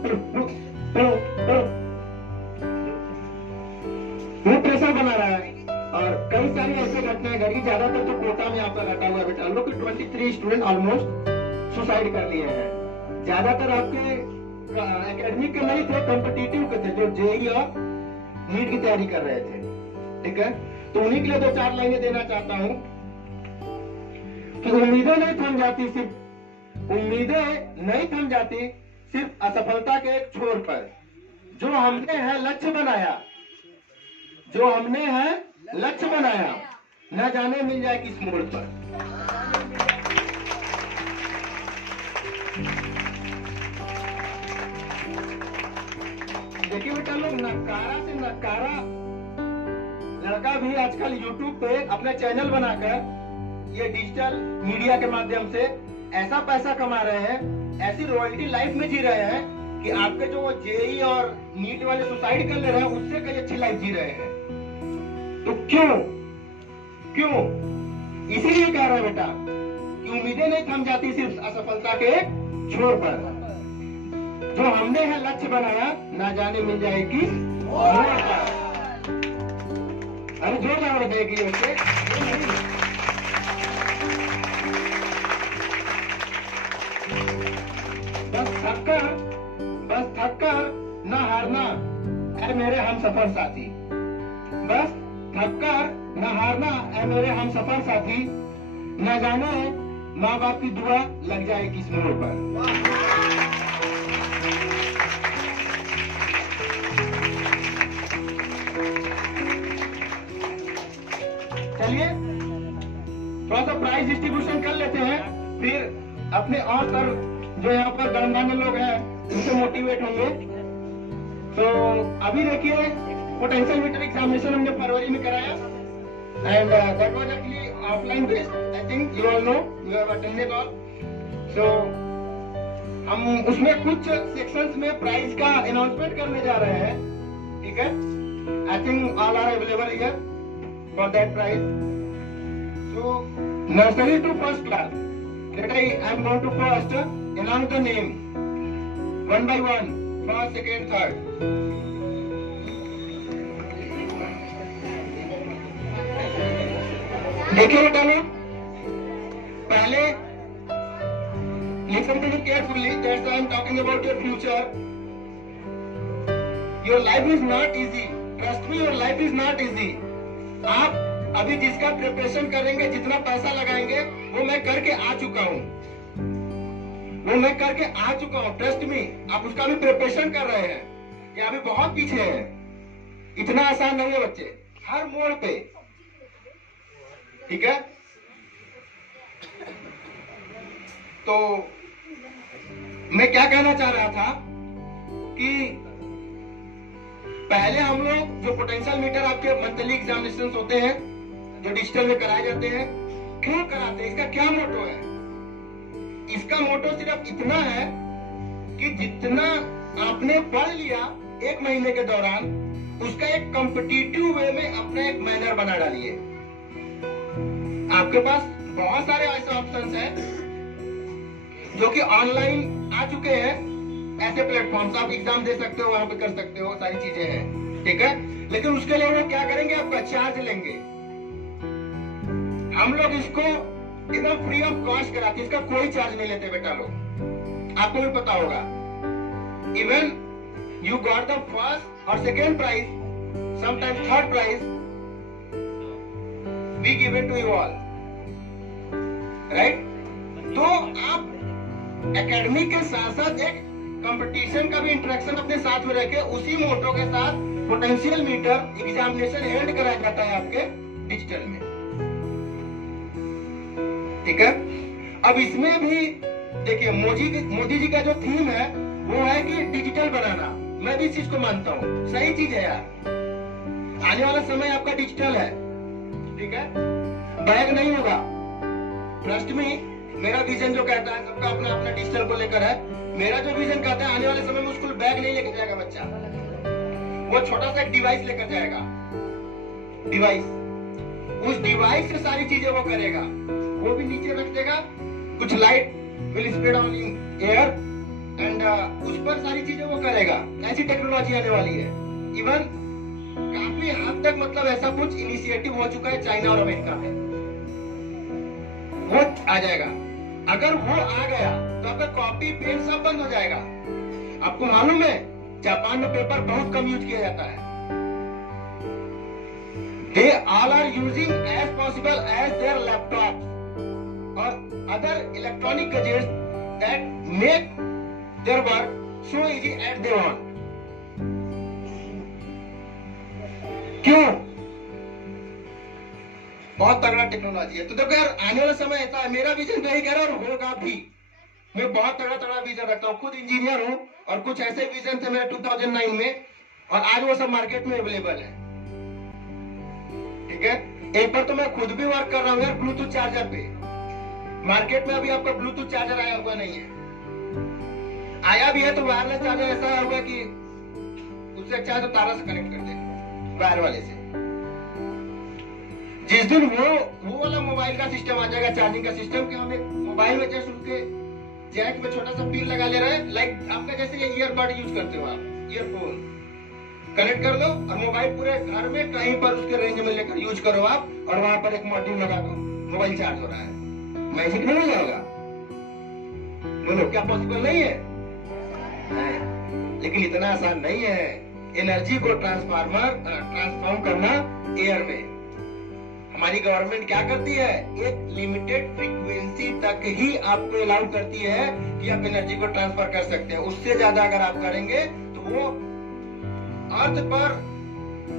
वो प्रेशर बना रहा है। और कई सारी ऐसी घटनाएं घटी, ज्यादातर तो कोटा में आपका घटा हुआ है बेटा। लोग 23 स्टूडेंट ऑलमोस्ट सुसाइड कर लिए हैं। ज्यादातर आपके एकेडमिक के नहीं थे, कॉम्पिटिटिव के थे, जो जेईई और नीट की तैयारी कर रहे थे। ठीक है? तो उन्हीं के लिए 2-4 लाइनें देना चाहता हूं कि उम्मीदें नहीं थम जाती सिर्फ असफलता के एक छोर पर। जो हमने है लक्ष्य बनाया, न जाने मिल जाए किस मोड़ पर। देखिए बेटा लोग, नकारा से नकारा लड़का भी आजकल YouTube पे अपना चैनल बनाकर ये डिजिटल मीडिया के माध्यम से ऐसा पैसा कमा रहे हैं, ऐसी रॉयल्टी लाइफ में जी रहे हैं कि आपके जो जेईई और नीट वाले सुसाइड कर ले रहे हैं उससे कई अच्छी लाइफ जी रहे हैं। तो क्यों? इसीलिए कह रहा है बेटा कि उम्मीदें नहीं थम जाती सिर्फ असफलता के छोर पर। जो हमने है लक्ष्य बनाया ना जाने मिल जाएगी मोड़ पर। अरे जोर लगा देगी उससे। बस थककर न हारना ऐ मेरे हम सफर साथी। बस थककर न हारना ऐ मेरे हम सफर साथी। न जाने माँ बाप की दुआ लग जाए किस मोड़ पर। चलिए थोड़ा सा प्राइस डिस्ट्रीब्यूशन कर लेते हैं, फिर अपने और सर जो यहाँ पर गणमान्य लोग हैं उनसे मोटिवेट होंगे। तो अभी देखिए पोटेंशियल मीटर एग्जामिनेशन हमने फरवरी में कराया and that was actually offline based. I think you all know, you have attended all. So हम उसमें कुछ सेक्शंस में प्राइस का अनाउंसमेंट करने जा रहे हैं, ठीक है। I think all are available here for that price. So nursery to first class, that I am going to first announce the name one by one, first, second, third. देखिए बेटा लोग, पहले listen to me carefully. That's why I am talking about your future. Your life is not easy. Trust me, your life is not easy. आप अभी जिसका प्रिपरेशन करेंगे, जितना पैसा लगाएंगे, वो मैं करके आ चुका हूँ, ट्रस्ट मी। आप उसका भी प्रिपरेशन कर रहे हैं, ये अभी बहुत पीछे है, इतना आसान नहीं है बच्चे, हर मोड़ पे, ठीक है। तो मैं क्या कहना चाह रहा था कि पहले हम लोग जो पोटेंशियल मीटर आपके मंथली एग्जामिनेशन होते हैं, जो डिजिटल में कराए जाते हैं, क्यों कराते हैं, इसका क्या मोटो है? इसका मोटो सिर्फ इतना है कि जितना आपने पढ़ लिया एक महीने के दौरान, उसका एक कॉम्पिटिटिव वे में अपना एक मैनर बना डालिए। आपके पास बहुत सारे ऐसे ऑप्शंस हैं जो कि ऑनलाइन आ चुके हैं, ऐसे प्लेटफॉर्म आप एग्जाम दे सकते हो, वहां पे कर सकते हो, सारी चीजें हैं, ठीक है। लेकिन उसके लिए वो क्या करेंगे, आपका चार्ज लेंगे। हम लोग इसको एकदम फ्री ऑफ कॉस्ट कराते, इसका कोई चार्ज नहीं लेते बेटा लोग, आपको भी पता होगा। Even you got the first और second prize, sometimes third prize, we give it to you all, right. तो आप एकेडमी के साथ साथ एक कंपटीशन का भी इंटरेक्शन अपने साथ में रखे, उसी मोटो के साथ पोटेंशियल मीटर एग्जामिनेशन हेल्ड कराया जाता है आपके डिजिटल में, ठीक है। अब इसमें भी देखिए मोदी जी का जो थीम है वो है कि डिजिटल बनाना, मैं भी इस चीज को मानता हूँ, सही चीज है यार। आने वाला समय आपका डिजिटल है, ठीक है, बैग नहीं होगा, ट्रस्ट मी। मेरा विजन जो कहता है, सबका अपना अपना डिजिटल को लेकर है, मेरा जो विजन कहता है आने वाले समय में स्कूल बैग नहीं लेकर जाएगा बच्चा, वो छोटा सा एक डिवाइस लेकर जाएगा, डिवाइस, उस डिवाइस से सारी चीजें वो करेगा, वो भी नीचे रख देगा, कुछ light will spread on air and उस पर सारी चीजें वो करेगा। ऐसी टेक्नोलॉजी आने वाली है। इवन काफी हद तक मतलब ऐसा कुछ इनिशिएटिव हो चुका है चाइना और अमेरिका में, वो आ जाएगा। अगर वो आ गया तो आपका कॉपी पेन सब बंद हो जाएगा। आपको मालूम है जापान में पेपर बहुत कम यूज किया जाता है। They all are using as possible as their laptops or other electronic gadgets that make their work so easy as they want. क्यों? बहुत तगड़ा टेक्नोलॉजी है। तो देखो यार, आने वाला समय ऐसा है, मेरा विजन तो यही कह रहा है और होगा भी। मैं बहुत तगड़ा विजन रखता हूँ, खुद इंजीनियर हूँ और कुछ ऐसे विजन थे मेरे 2009 में और आज वो सब मार्केट में अवेलेबल है, ठीक है। एक बार तो मैं खुद भी वर्क कर रहा हूँ यार ब्लूटूथ चार्जर पे। मार्केट में अभी आपका ब्लूटूथ चार्जर आया हुआ नहीं है, आया भी है तो वायरलेस चार्जर ऐसा होगा कि उससे अच्छा तो तारा से कनेक्ट कर दे वायर वाले से। जिस दिन वो वाला मोबाइल का सिस्टम आ जाएगा, चार्जिंग का सिस्टम, कि हम एक मोबाइल में जस्ट उसके जैक में छोटा सा पिन लगा ले रहे हैं, लाइक आपका जैसे ये ईयरबड यूज करते हो आप, ईयरफोन कनेक्ट कर दो और मोबाइल पूरे घर में कहीं पर उसके रेंज में लेकर यूज करो आप, और वहां पर एक मॉड्यूल लगा दो, मोबाइल चार्ज हो रहा है। मैजिक नहीं हो जाएगा? बोलो क्या पॉसिबल नहीं है? लेकिन इतना आसान नहीं है एनर्जी को ट्रांसफॉर्म करना एयर में। हमारी गवर्नमेंट क्या करती है, एक लिमिटेड फ्रीक्वेंसी तक ही आपको अलाउ करती है कि आप एनर्जी को ट्रांसफर कर सकते हैं। उससे ज्यादा अगर आप करेंगे तो वो अर्थ पर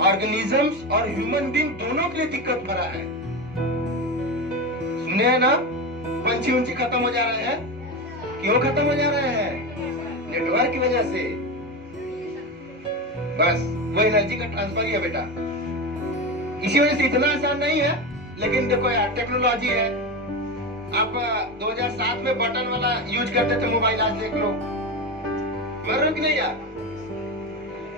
ऑर्गेनिजम्स और ह्यूमन बीइंग दोनों के लिए दिक्कत भरा है। सुने हैं ना, पंछी उंची खत्म हो जा रहे हैं। क्यों खत्म हो जा रहे हैं? नेटवर्क की वजह से। बस वो एनर्जी का ट्रांसफर ही है बेटा। इसी वजह से इतना आसान नहीं है, लेकिन देखो यार टेक्नोलॉजी है। आप 2007 में बटन वाला यूज करते थे मोबाइल, आज देख लो, मर रहे कि नहीं यार?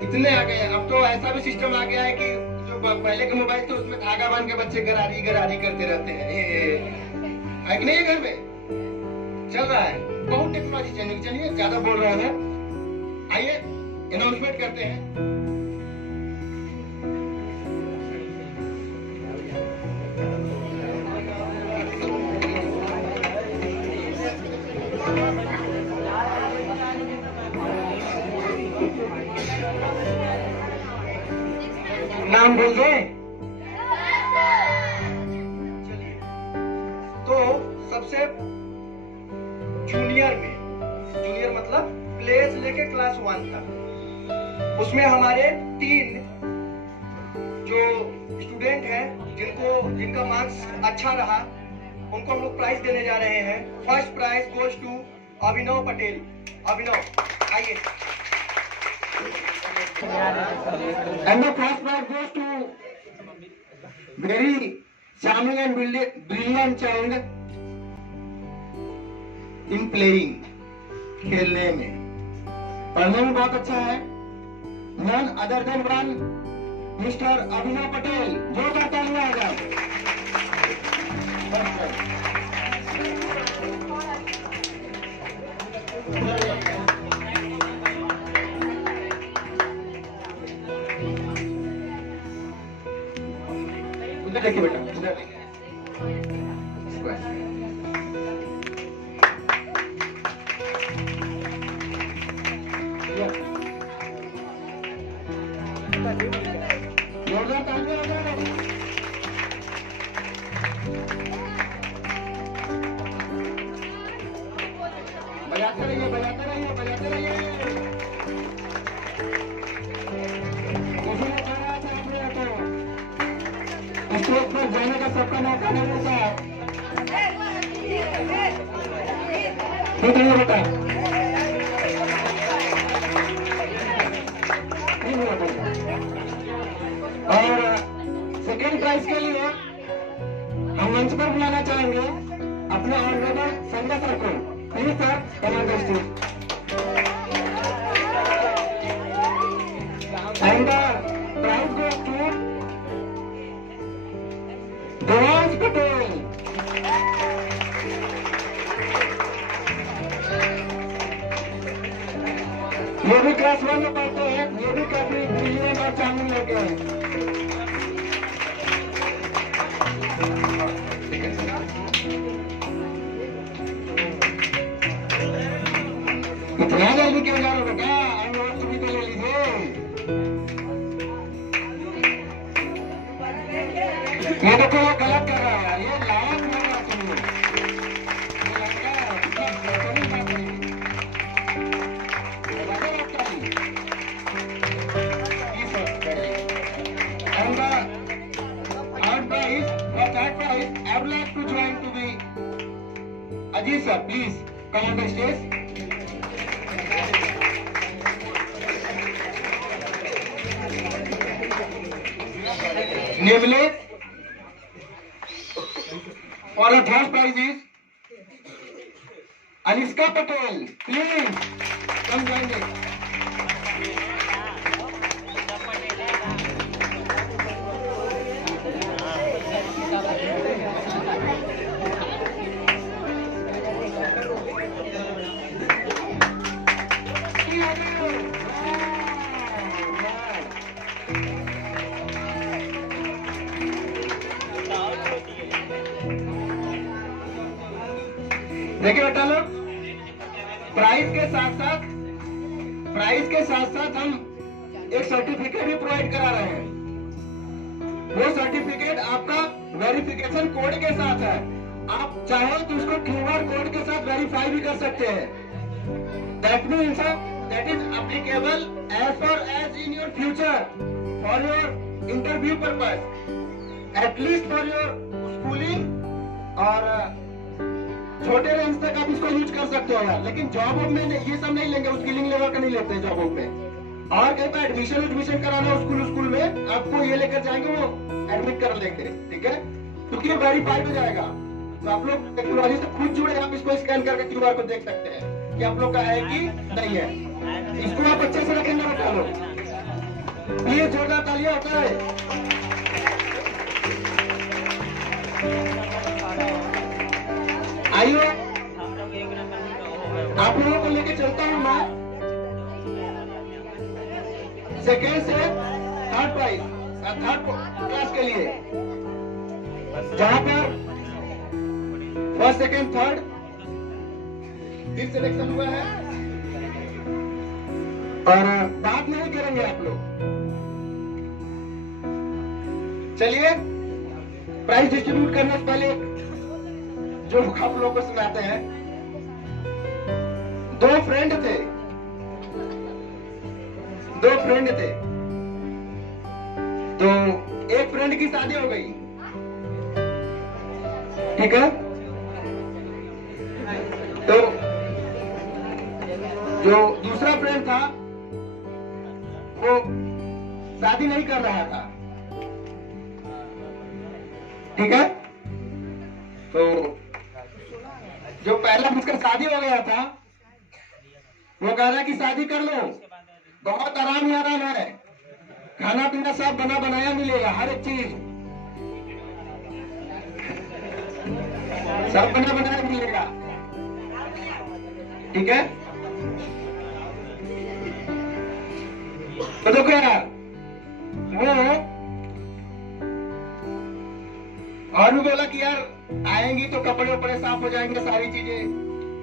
इतने आ गए। अब तो ऐसा भी सिस्टम आ गया है कि जो पहले के मोबाइल थे उसमें धागा बांध के बच्चे गरारी गरारी करते रहते हैं। है कि नहीं? है घर में चल रहा है, बहुत टेक्नोलॉजी चेंज। चलिए ज्यादा बोल रहे हैं, आइए अनाउंसमेंट करते हैं। नाम बोल दे। चलिए, तो सबसे जूनियर में, जूनियर मतलब प्ले से लेके क्लास 1 तक, उसमें हमारे 3 जो स्टूडेंट हैं जिनका मार्क्स अच्छा रहा, उनको हम लोग प्राइज देने जा रहे हैं। फर्स्ट प्राइज गोज टू अभिनव पटेल। अभिनव आइए। And the first prize goes to very charming and brilliant child in playing, खेलने में, पढ़ने में बहुत अच्छा है। None other than one Mr. अभिनव पटेल। जोरदार तालियां आ जाओ। उधर देखिए बेटा, उधर देखिए। जोरदार तालियां आ जाओ। बजाते रहिए, बजाते रहिए, बजाते रहिए। स्टेज पर जाने का सबका मौका नहीं मिलता है। ठीक है बेटा, और सेकेंड प्राइज के लिए हम मंच पर बुलाना चाहेंगे अपने ऑनरेबल संजय सर को। Please sir, commander stage. And prize goes to Devansh Patel. ये भी क्लास 1 में पढ़ते हैं, ये भी काफी ब्रिलियंट और चार्मिंग लगे हैं। इतना जल्दी क्यों जा रहे हो बेटा? अवार्ड भी तो ले लीजिए। ये देखो वो गलत कर रहा है, ये लायक नहीं है तुम्हें। ये लगता है बेहतरीन बात है। And the third prize, for third prize, I would like to join to be Ajit sir. Please come on the stage. Namely, for the third prize is Anushka Patel. Please come join me. देखिए बेटा लोग, प्राइस के साथ साथ हम एक सर्टिफिकेट भी प्रोवाइड करा रहे हैं। वो सर्टिफिकेट आपका वेरिफिकेशन कोड के साथ है। आप चाहे तो उसको QR कोड के साथ वेरीफाई भी कर सकते हैं। That means that is applicable as in your future for your interview purpose, at least for your schooling, और छोटे रेंज तक आप इसको यूज कर सकते हो यार। लेकिन जॉब में ये सब नहीं लेंगे, स्किलिंग लेवल का नहीं लेते जॉबों पे। और कहीं पर एडमिशन कराना हो स्कूल में, आपको ये लेकर जाएंगे, वो एडमिट कर लेंगे, ठीक है, क्योंकि ये वेरीफाइड हो जाएगा। तो आप लोग टेक्नोलॉजी से खुद जुड़े, आप इसको स्कैन करके QR को देख सकते हैं कि आप लोग का है कि नहीं है। इसको आप अच्छे से रखेंगे बता लो, ये जोरदार तालियां होता है। आइए आप लोगों को लेके चलता हूं मैं सेकेंड से थर्ड प्राइज, थर्ड क्लास के लिए, जहां पर फर्स्ट सेकेंड थर्ड फिर सिलेक्शन हुआ है। और बात नहीं करेंगे आप लोग, चलिए प्राइज डिस्ट्रीब्यूट करने से पहले जो आप लोगों को सुनाते हैं। दो फ्रेंड थे, तो एक फ्रेंड की शादी हो गई, ठीक है, तो जो दूसरा फ्रेंड था वो शादी नहीं कर रहा था, ठीक है। तो जो पहला जिसका शादी हो गया था वो कह रहा कि शादी कर लो, बहुत आराम ही आराम है, खाना पीना सब बना बनाया मिलेगा, हर एक चीज सब बना बनाया मिलेगा, ठीक है। तो देखो यार, वो और भी बोला कि यार आएंगी तो कपड़े वपड़े साफ हो जाएंगे, सारी चीजें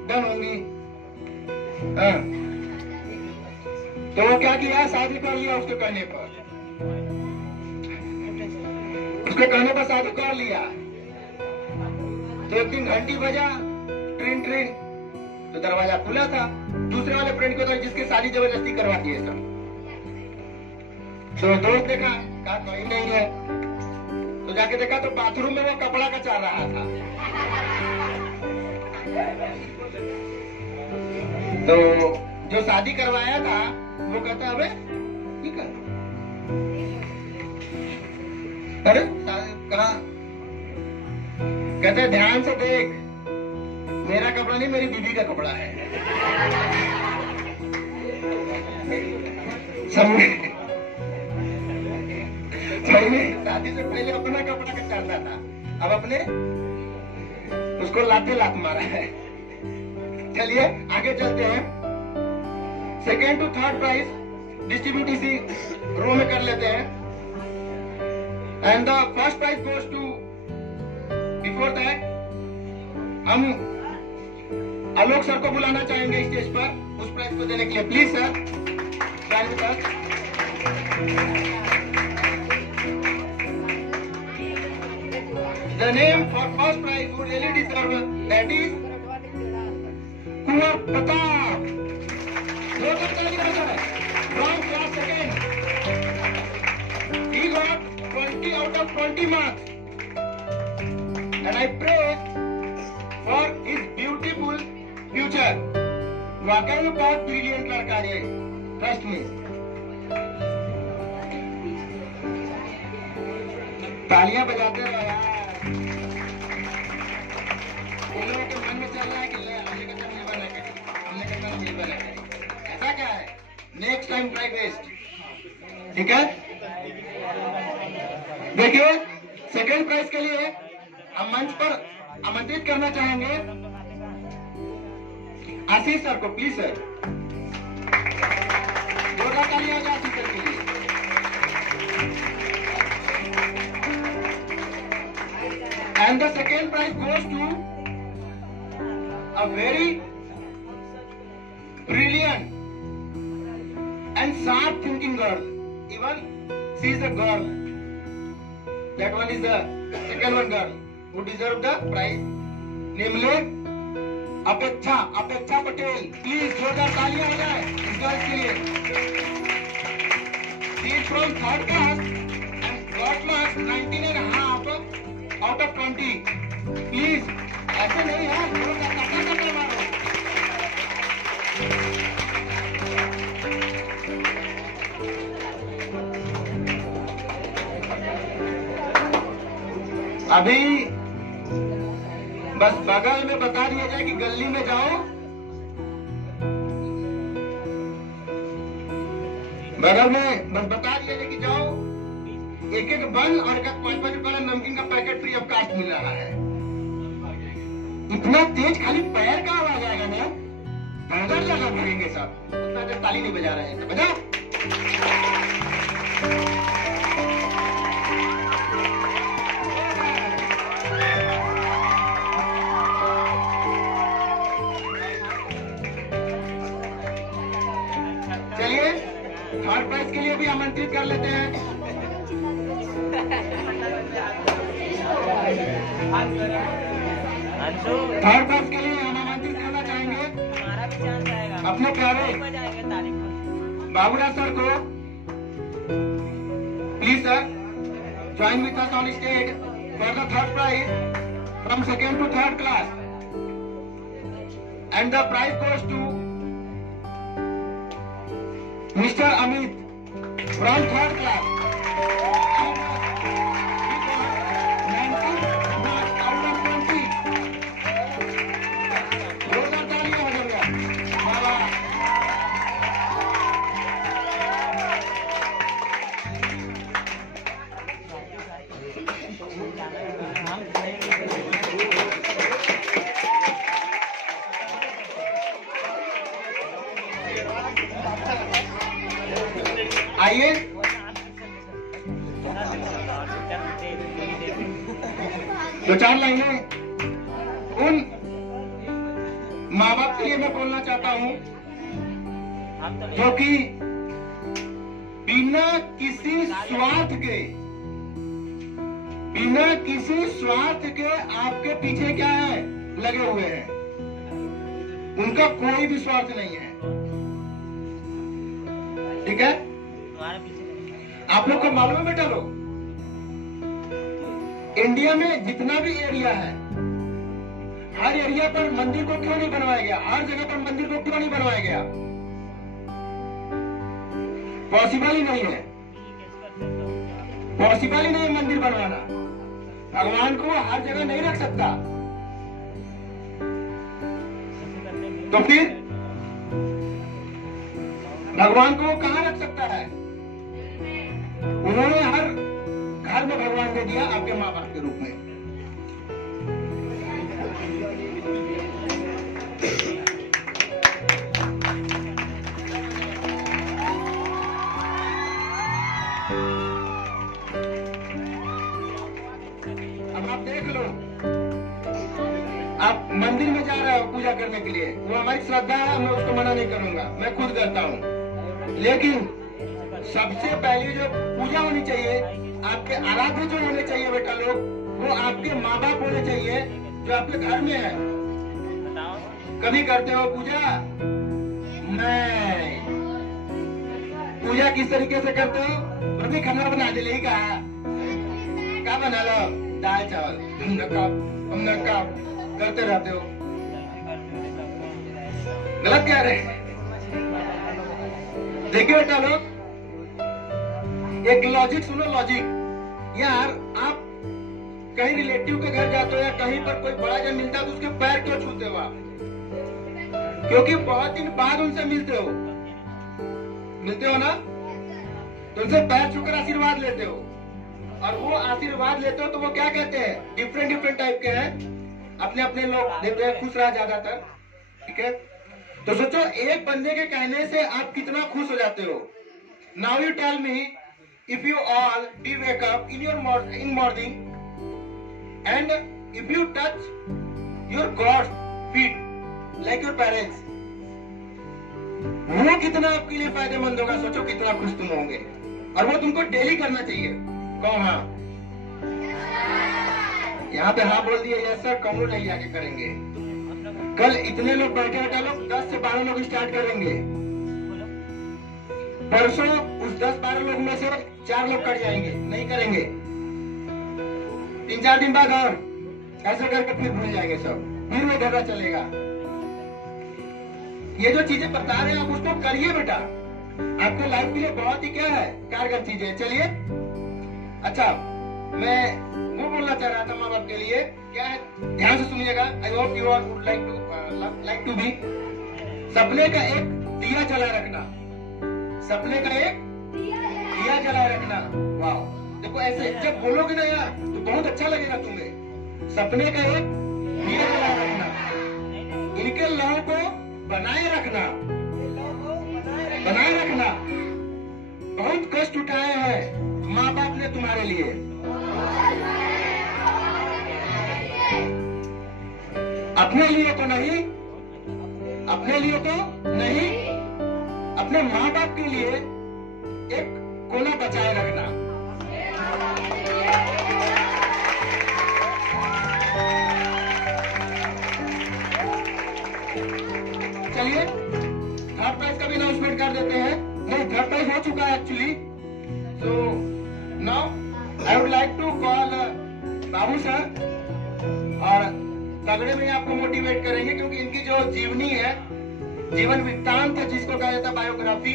डन होंगी। तो वो क्या किया, शादी कर लिया उसके कहने पर, शादी कर लिया। तो एक दिन घंटी बजा, ट्रिन ट्रिन, तो दरवाजा खुला था। दूसरे वाले फ्रेंड को तो जिसकी शादी जबरदस्ती करवा दी है सब। तो दोस्त देखा, कहा कोई नहीं है, तो जाके देखा तो बाथरूम में वो कपड़ा कचार रहा था। तो जो शादी करवाया था वो कहता अबे ठीक है, अरे कहा, कहते ध्यान से देख, मेरा कपड़ा नहीं मेरी बीवी का कपड़ा है। शादी से पहले अपना कपड़ा कचाता था, अब अपने उसको लाते लात मारा है। चलिए आगे चलते हैं, second to third prize distribute इसी रो में कर लेते हैं। And the first prize goes to, before that हम आलोक सर को बुलाना चाहेंगे स्टेज पर उस प्राइज को देने के लिए। Please sir, the name for first prize would really deserve, that is Kumar Pratap from class second. He got 20 out of 20 marks, and I pray for his beautiful future. वाकई में बहुत ब्रिलियंट लड़का है, ट्रस्ट में। तालियां बजाते रहो यार, लोगों के मन में चल रहा है कि हमने कहता मिलवा ना करें, ऐसा क्या है, नेक्स्ट टाइम ट्राई बेस्ट, ठीक है। देखिए सेकेंड प्राइज के लिए हम मंच पर आमंत्रित करना चाहेंगे आशीष सर को, प्लीज सर, जोरदार तालियां हो जाए आशीष सर के लिए। And the second prize goes to a very brilliant and sharp thinking girl. Even she is a girl. That one is the second one girl who deserve the prize. Namely अपेक्षा पटेल. प्लीज जोरदार तालियां हो जाए इस गर्ल के लिए. She is from 3rd class and got marks 19.5 out of 20. Please ऐसे नहीं है, जोरदार तालियां मारो. अभी बस बगल में बता दिया जाए कि गली में जाओ, बगल में बस बता दिया जाए कि जाओ, एक बन और एक 5-5 रुपए का नमकीन का पैकेट फ्री ऑफ कास्ट मिल रहा है. इतना तेज खाली पैर का आवाज आएगा ना, पैदल लगा फिरेंगे सब. उतना देर ताली नहीं बजा रहे हैं तो बजाओ. चलिए थर्ड प्राइज के लिए भी आमंत्रित कर लेते हैं. थर्ड प्राइज के लिए हम आमंत्रित करना चाहेंगे अपने प्यारे बाबूराज सर को. Please sir join with us on stage for the third prize from 2nd to 3rd class and the prize goes to Mr. Amit from 3rd class. 19 marks out of 20. जोरदार तालियां हो जाएगा. बाबा आइए दो चार लाइनें उन माँ बाप के लिए मैं बोलना चाहता हूँ जो कि बिना किसी स्वार्थ के आपके पीछे क्या है लगे हुए हैं. उनका कोई भी स्वार्थ नहीं है. ठीक है. आप लोग को मालूम है बेटा लोग, इंडिया में जितना भी एरिया है, हर एरिया पर मंदिर को क्यों नहीं बनवाया गया? हर जगह पर मंदिर को क्यों नहीं बनवाया गया? पॉसिबल ही नहीं है. पॉसिबल ही नहीं है मंदिर बनवाना. भगवान को हर जगह नहीं रख सकता. तो फिर भगवान को कहाँ रख सकता है? उन्होंने हर घर में भगवान को दिया आपके माँ बाप के रूप में. अब आप देख लो, आप मंदिर में जा रहे हो पूजा करने के लिए, वो हमारी श्रद्धा है, मैं उसको मना नहीं करूंगा, मैं खुद करता हूँ. लेकिन सबसे पहले जो पूजा होनी चाहिए, आपके आराध्य जो होने चाहिए बेटा लोग, वो आपके माँ बाप होने चाहिए जो आपके घर में है. कभी करते हो पूजा? नहीं. पूजा किस तरीके से करते हो? कभी खाना बना दे, यही कहा क्या बना लो, दाल चावल, करते रहते हो. गलत कह रहे हैं. देखिए बेटा लोग, एक लॉजिक सुनो. लॉजिक यार, आप कहीं रिलेटिव के घर जाते हो या कहीं पर कोई बड़ा जन मिलता है तो उसके पैर क्यों छूते हो आप? क्योंकि बहुत दिन बाद उनसे मिलते हो ना, तो उनसे पैर छूकर आशीर्वाद लेते हो. और वो आशीर्वाद लेते हो तो वो क्या कहते हैं? डिफरेंट टाइप के हैं, अपने अपने लोग देते हैं, खुश रहा ज्यादातर. ठीक है. तो सोचो, एक बंदे के कहने से आप कितना खुश हो जाते हो. Now you tell me, if you all be wake up in morning and if you touch your God's feet like your parents, वो कितना आपके लिए फायदेमंद होगा, सोचो कितना खुश तुम होंगे। और वो तुमको डेली करना चाहिए। कहो हाँ। यहाँ पे हाँ बोल दिए, यस सर, कम नहीं आगे करेंगे। कल इतने लोग बैठे हटा लोग 10 से 12 लोग स्टार्ट करेंगे। परसों उस 10-12 लोग में से 4 लोग कट जाएंगे, नहीं करेंगे। 3-4 दिन बाद और ऐसे करके फिर भूल जाएंगे सब, फिर वो झगड़ा चलेगा। ये जो चीजें बता रहे हैं आप उसको करिए बेटा, आपके लाइफ के लिए बहुत ही क्या है, कारगर चीजें। चलिए अच्छा, मैं वो बोलना चाह रहा था माँ बाप के लिए, क्या है, ध्यान से सुनिएगा। I hope you all would like to be. सपने का एक दिया जला रखना, सपने का एक दिया जला रखना। वाह, देखो ऐसे जब बोलोगे ना यार तो बहुत अच्छा लगेगा तुम्हें। सपने का एक दिया जला रखना, इनके लौ को बनाए रखना, बनाए रखना। बहुत कष्ट उठाए हैं माँ बाप ने तुम्हारे लिए। अपने लिए तो नहीं, अपने लिए तो नहीं, अपने माँ बाप के लिए एक कोना बचाए रखना। चलिए थर्ड प्राइज का भी अनाउंसमेंट कर देते हैं। नहीं, थर्ड प्राइज हो चुका है actually. So now I would like to call Babu sir, और तगड़े में आपको मोटिवेट करेंगे क्योंकि इनकी जो जीवनी है, जीवन वृत्तांत है जिसको कहा जाता है बायोग्राफी,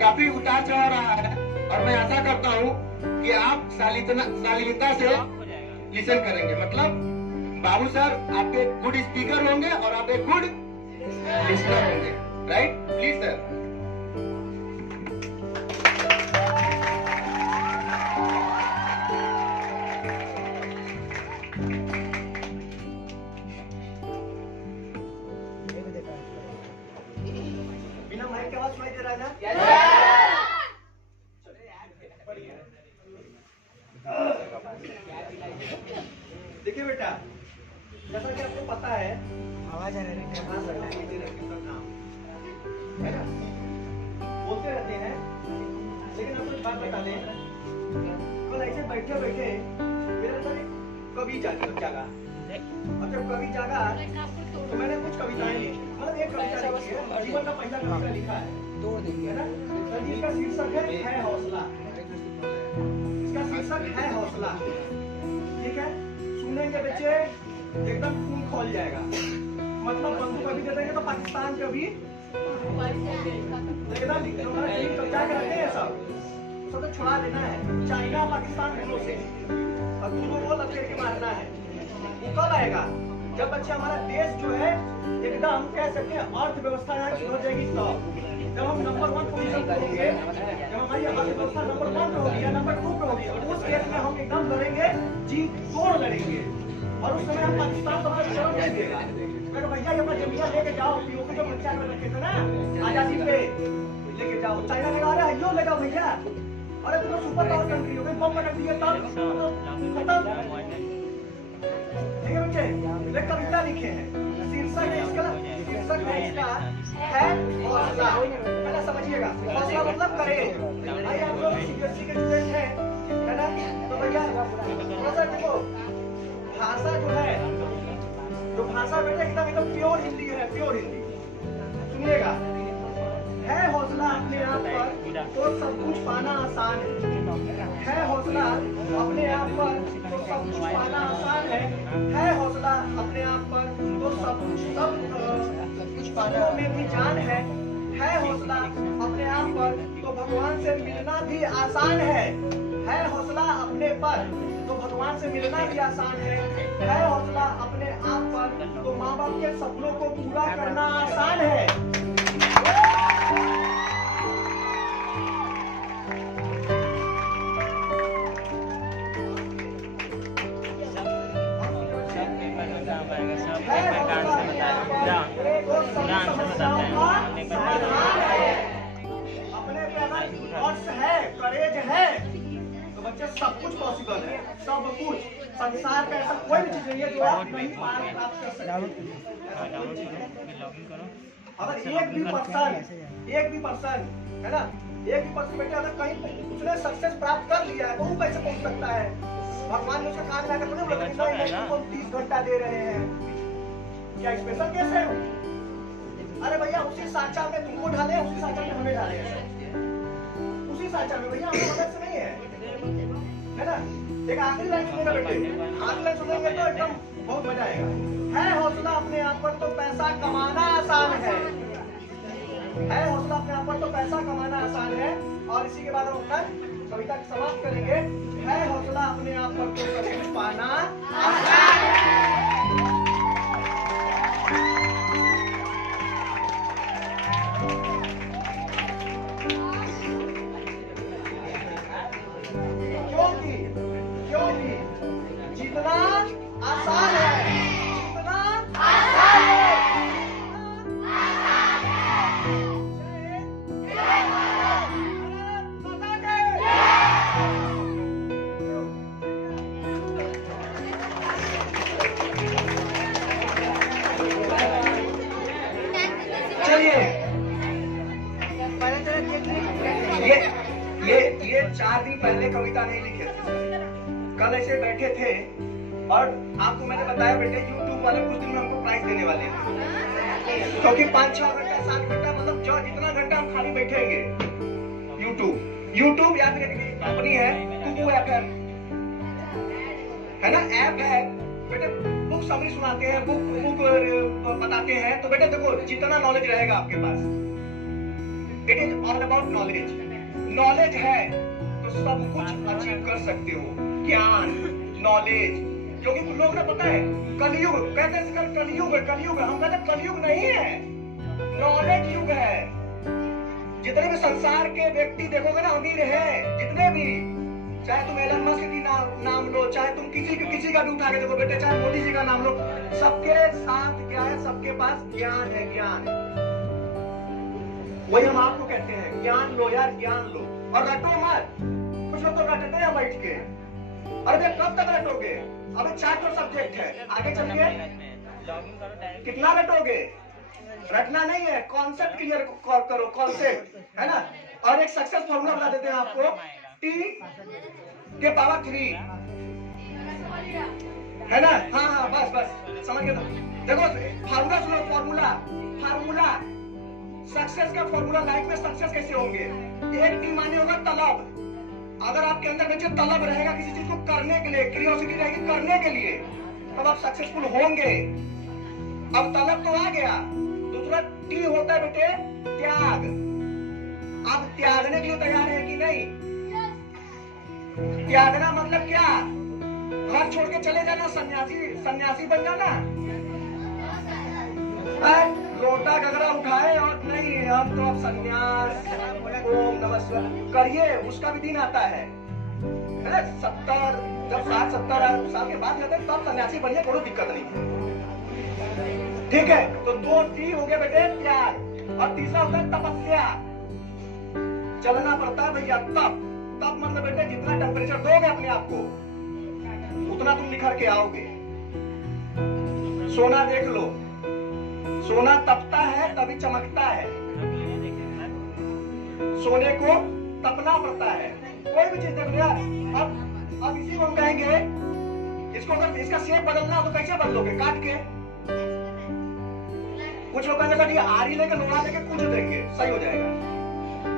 काफी उतार चढ़ाव रहा है। और मैं आशा करता हूँ कि आप शालीनता से लिसन करेंगे। मतलब बाबू सर आप एक गुड स्पीकर होंगे और आप एक गुड लिसनर होंगे, राइट? Please sir. बिना माइक के आवाज सुनाई दे रहा है ना? देखिए बेटा, जैसा कि आपको पता है, आवाज आ रही है ना, बोलते रहते हैं, लेकिन आपको एक बात बता दें, कल ऐसे बैठे बैठे मेरे अंदर एक कवि जागा। और जब कवि जागा तो मैंने कुछ कविताएं लिखी। मतलब एक कविता लिखी है, जीवन का पहला कविता लिखा है, है ना? इसका शीर्षक है हौसला। इसका शीर्षक है हौसला। ठीक है, सुनेंगे बच्चे एकदम खून खोल जाएगा। मतलब बंदूक अभी दे देंगे तो पाकिस्तान के भी एकदम क्या करते हैं सब तो छुड़ा देना है। चाइना पाकिस्तान दोनों से, और दोनों को लपेट के मारना है। वो कब आएगा? जब बच्चे हमारा देश जो है एकदम कह सकते हैं अर्थव्यवस्था यहाँ सुधर जाएगी। तब जब हम नंबर 1 पोजीशन पे होंगे, जब हमारी अर्थव्यवस्था नंबर 1 पे होगी या नंबर 2 पे होगी, उस केस में हम एकदम लड़ेंगे, जी तोड़ लड़ेंगे। और उस समय हम पाकिस्तान तो हमारा शर्म नहीं देगा। मैं भैया ये अपना जमीन लेके जाओ, पीओ जो पंचायत में रखे थे ना आजादी पे, लेके जाओ। चाइना लगा रहा है, यो ले जाओ भैया। अरे तुम सुपर पावर कंट्री हो गई, बम पटक दिए तब खत्म। ठीक है बच्चे, एक कविता लिखे हैं, शीर्षक है इसका है हौसला। पहले समझिएगा, हौसला मतलब करेज। भाई आप लोग सीबीएसई के स्टूडेंट हैं, है ना? तो भैया थोड़ा सा देखो, भाषा जो है, जो भाषा बेटा एकदम प्योर हिंदी है, प्योर हिंदी। सुनिएगा, है हौसला अपने आप पर तो सब कुछ पाना आसान है हौसला अपने आप पर तो सब कुछ पाना आसान है हौसला अपने आप पर तो सब कुछ पाना में भी जान है हौसला अपने आप पर तो भगवान से मिलना भी आसान है हौसला अपने पर तो भगवान से मिलना भी आसान है हौसला अपने आप पर तो माँ बाप के सपनों को पूरा करना आसान है। अपने पे अगर है, करेज है, तो बच्चे सब कुछ पॉसिबल है, सब कुछ। संसार का ऐसा कोई भी चीज नहीं है जो आप नहीं प्राप्त कर सकते। अगर एक भी पर्सन है ना, एक भी पर्सन बेटे अगर कहीं उसने सक्सेस प्राप्त कर लिया है तो वो कैसे पहुंच सकता है? भगवान ने उसका काम लाकर थोड़ी बोला कि तुमको 30 घंटा दे रहे हैं, क्या स्पेशल केस है? अरे भैया उसी साचा में तुमको डाले, उसी साचा में हमें डाले, उसी साचा में भैया, हमें मदद से नहीं है ना। एक आखिरी लाइन सुनेगा बेटे, आखिरी लाइन सुनेंगे तो एकदम बहुत मजा आएगा। है हौसला अपने आप पर तो पैसा कमाना आसान है हौसला अपने आप पर तो पैसा कमाना आसान है। और इसी के बाद हम अपना कविता समाप्त करेंगे। है हौसला अपने आप पर तो सब कुछ पाना आसान है। क्योंकि जितना आसान है, जितना आसान है, ये 4 दिन पहले कविता नहीं लिखे थे, कल ऐसे बैठे थे और आपको मैंने बताया बेटे YouTube वाले कुछ दिन में हमको प्राइज देने वाले हैं, क्योंकि 5-6 घंटा 7 घंटा मतलब जो जितना घंटा हम खाली बैठेंगे YouTube या फिर एक कंपनी है कुकू FM है ना, ऐप है बेटे, बुक समरी सुनाते हैं, बुक बताते हैं। तो बेटे देखो जितना नॉलेज रहेगा आपके पास, it is all about knowledge है तो सब कुछ अचीव कर सकते हो। ज्ञान, नॉलेज, क्योंकि कुछ लोग ना पता है कलयुग कहते हैं, कलयुग हम कहते हैं कलयुग नहीं है, नॉलेज युग है। जितने भी संसार के व्यक्ति देखोगे ना अमीर है, जितने भी, चाहे तुम एलन मस्क की नाम लो, चाहे तुम किसी का भी उठा के देखो बेटे, चाहे मोदी जी का नाम लो, सबके साथ क्या है, सबके पास ज्ञान है, ज्ञान। वही हम आपको कहते हैं ज्ञान लो यार, ज्ञान लो और रटो मत। कुछ लोग तो रटते हैं बैठ के, अरे कब तक रटोगे? अबे 4 सब्जेक्ट है, आगे चलिए कितना रटोगे? रटना नहीं है, कॉन्सेप्ट क्लियर करो, कॉन्सेप्ट है ना। और एक सक्सेस फॉर्मूला बता देते हैं आपको, T⁻³ है ना। हाँ बस समझ गए। देखो फार्मूला सुनो, फार्मूला सक्सेस का फॉर्मूला। लाइफ में सक्सेस कैसे होंगे? एक T माने होगा तलब। अगर आपके अंदर बच्चे तलब रहेगा किसी चीज को करने के लिए, क्यूरियोसिटी रहेगी करने के लिए, तब आप सक्सेसफुल होंगे। अब तलब तो आ गया, दूसरा T होता है बेटे त्याग। आप त्यागने के लिए तैयार है कि नहीं? त्यागना मतलब क्या? घर छोड़ के चले जाना, सन्यासी बन जाना, लोटा गगरा उठाए और नहीं हम तो अब संन्यास, ओम नमः शिवाय करिए। उसका भी दिन आता है 70 जब 60-70 साल के बाद जाते हैं तब सन्यासी बनिए, कोई दिक्कत नहीं है, ठीक है। तो 2 T हो गए बेटे त्याग, और तीसरा होता है तपस्या। चलना पड़ता है भैया तब मतलब बेटे जितना टेम्परेचर दोगे अपने आप को उतना तुम निखर के आओगे। सोना देख लो, सोना तपता है तभी चमकता है, सोने को तपना पड़ता है। कोई भी चीज देख लिया। अब इसी को हम कहेंगे, इसको अगर इसका शेप बदलना तो कैसे बदलोगे? काट के। कुछ लोग कहेंगे सर ये आरी लेकर लोहा लेके कूच देंगे सही हो जाएगा।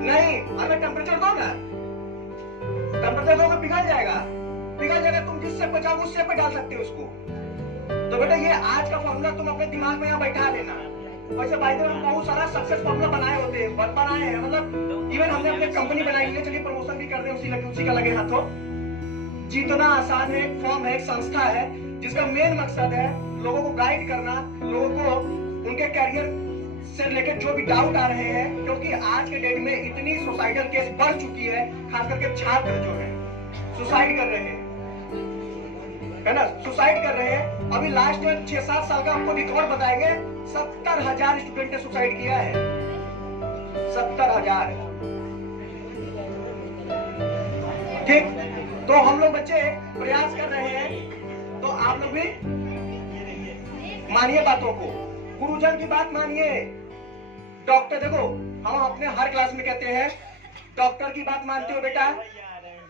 नहीं, अगर टेम्परेचर दो ना, टेम्परेचर दोगे पिघल जाएगा। तुम जिस शेप पे चाहो उस शेप पे डाल सकते हो उसको। तो बेटा ये आज का फॉर्मूला तुम अपने दिमाग में यहाँ बैठा लेना। वैसे भाई हम बहुत सारा सक्सेस फॉर्मूला बनाए होते हैं, बनाए हैं, मतलब इवन हमने अपने कंपनी बनाई है, चलिए प्रमोशन भी कर रहे हैं उसी का लगे हाथों। जीतना आसान है, एक फॉर्म है, एक संस्था है जिसका मेन मकसद है लोगों को गाइड करना, लोगों को उनके कैरियर से लेकर जो भी डाउट आ रहे हैं, क्योंकि आज के डेट में इतनी सुसाइडल केस बढ़ चुकी है, खास करके छात्र जो है सुसाइड कर रहे हैं, है ना, सुसाइड कर रहे हैं। अभी लास्ट में 6-7 साल का आपको रिकॉर्ड बताएंगे, 70,000 स्टूडेंट ने सुसाइड किया है, 70,000। ठीक, तो हम लोग बच्चे प्रयास कर रहे हैं, तो आप लोग भी मानिए बातों को, गुरुजन की बात मानिए। डॉक्टर देखो, हम अपने हर क्लास में कहते हैं डॉक्टर की बात मानते हो बेटा?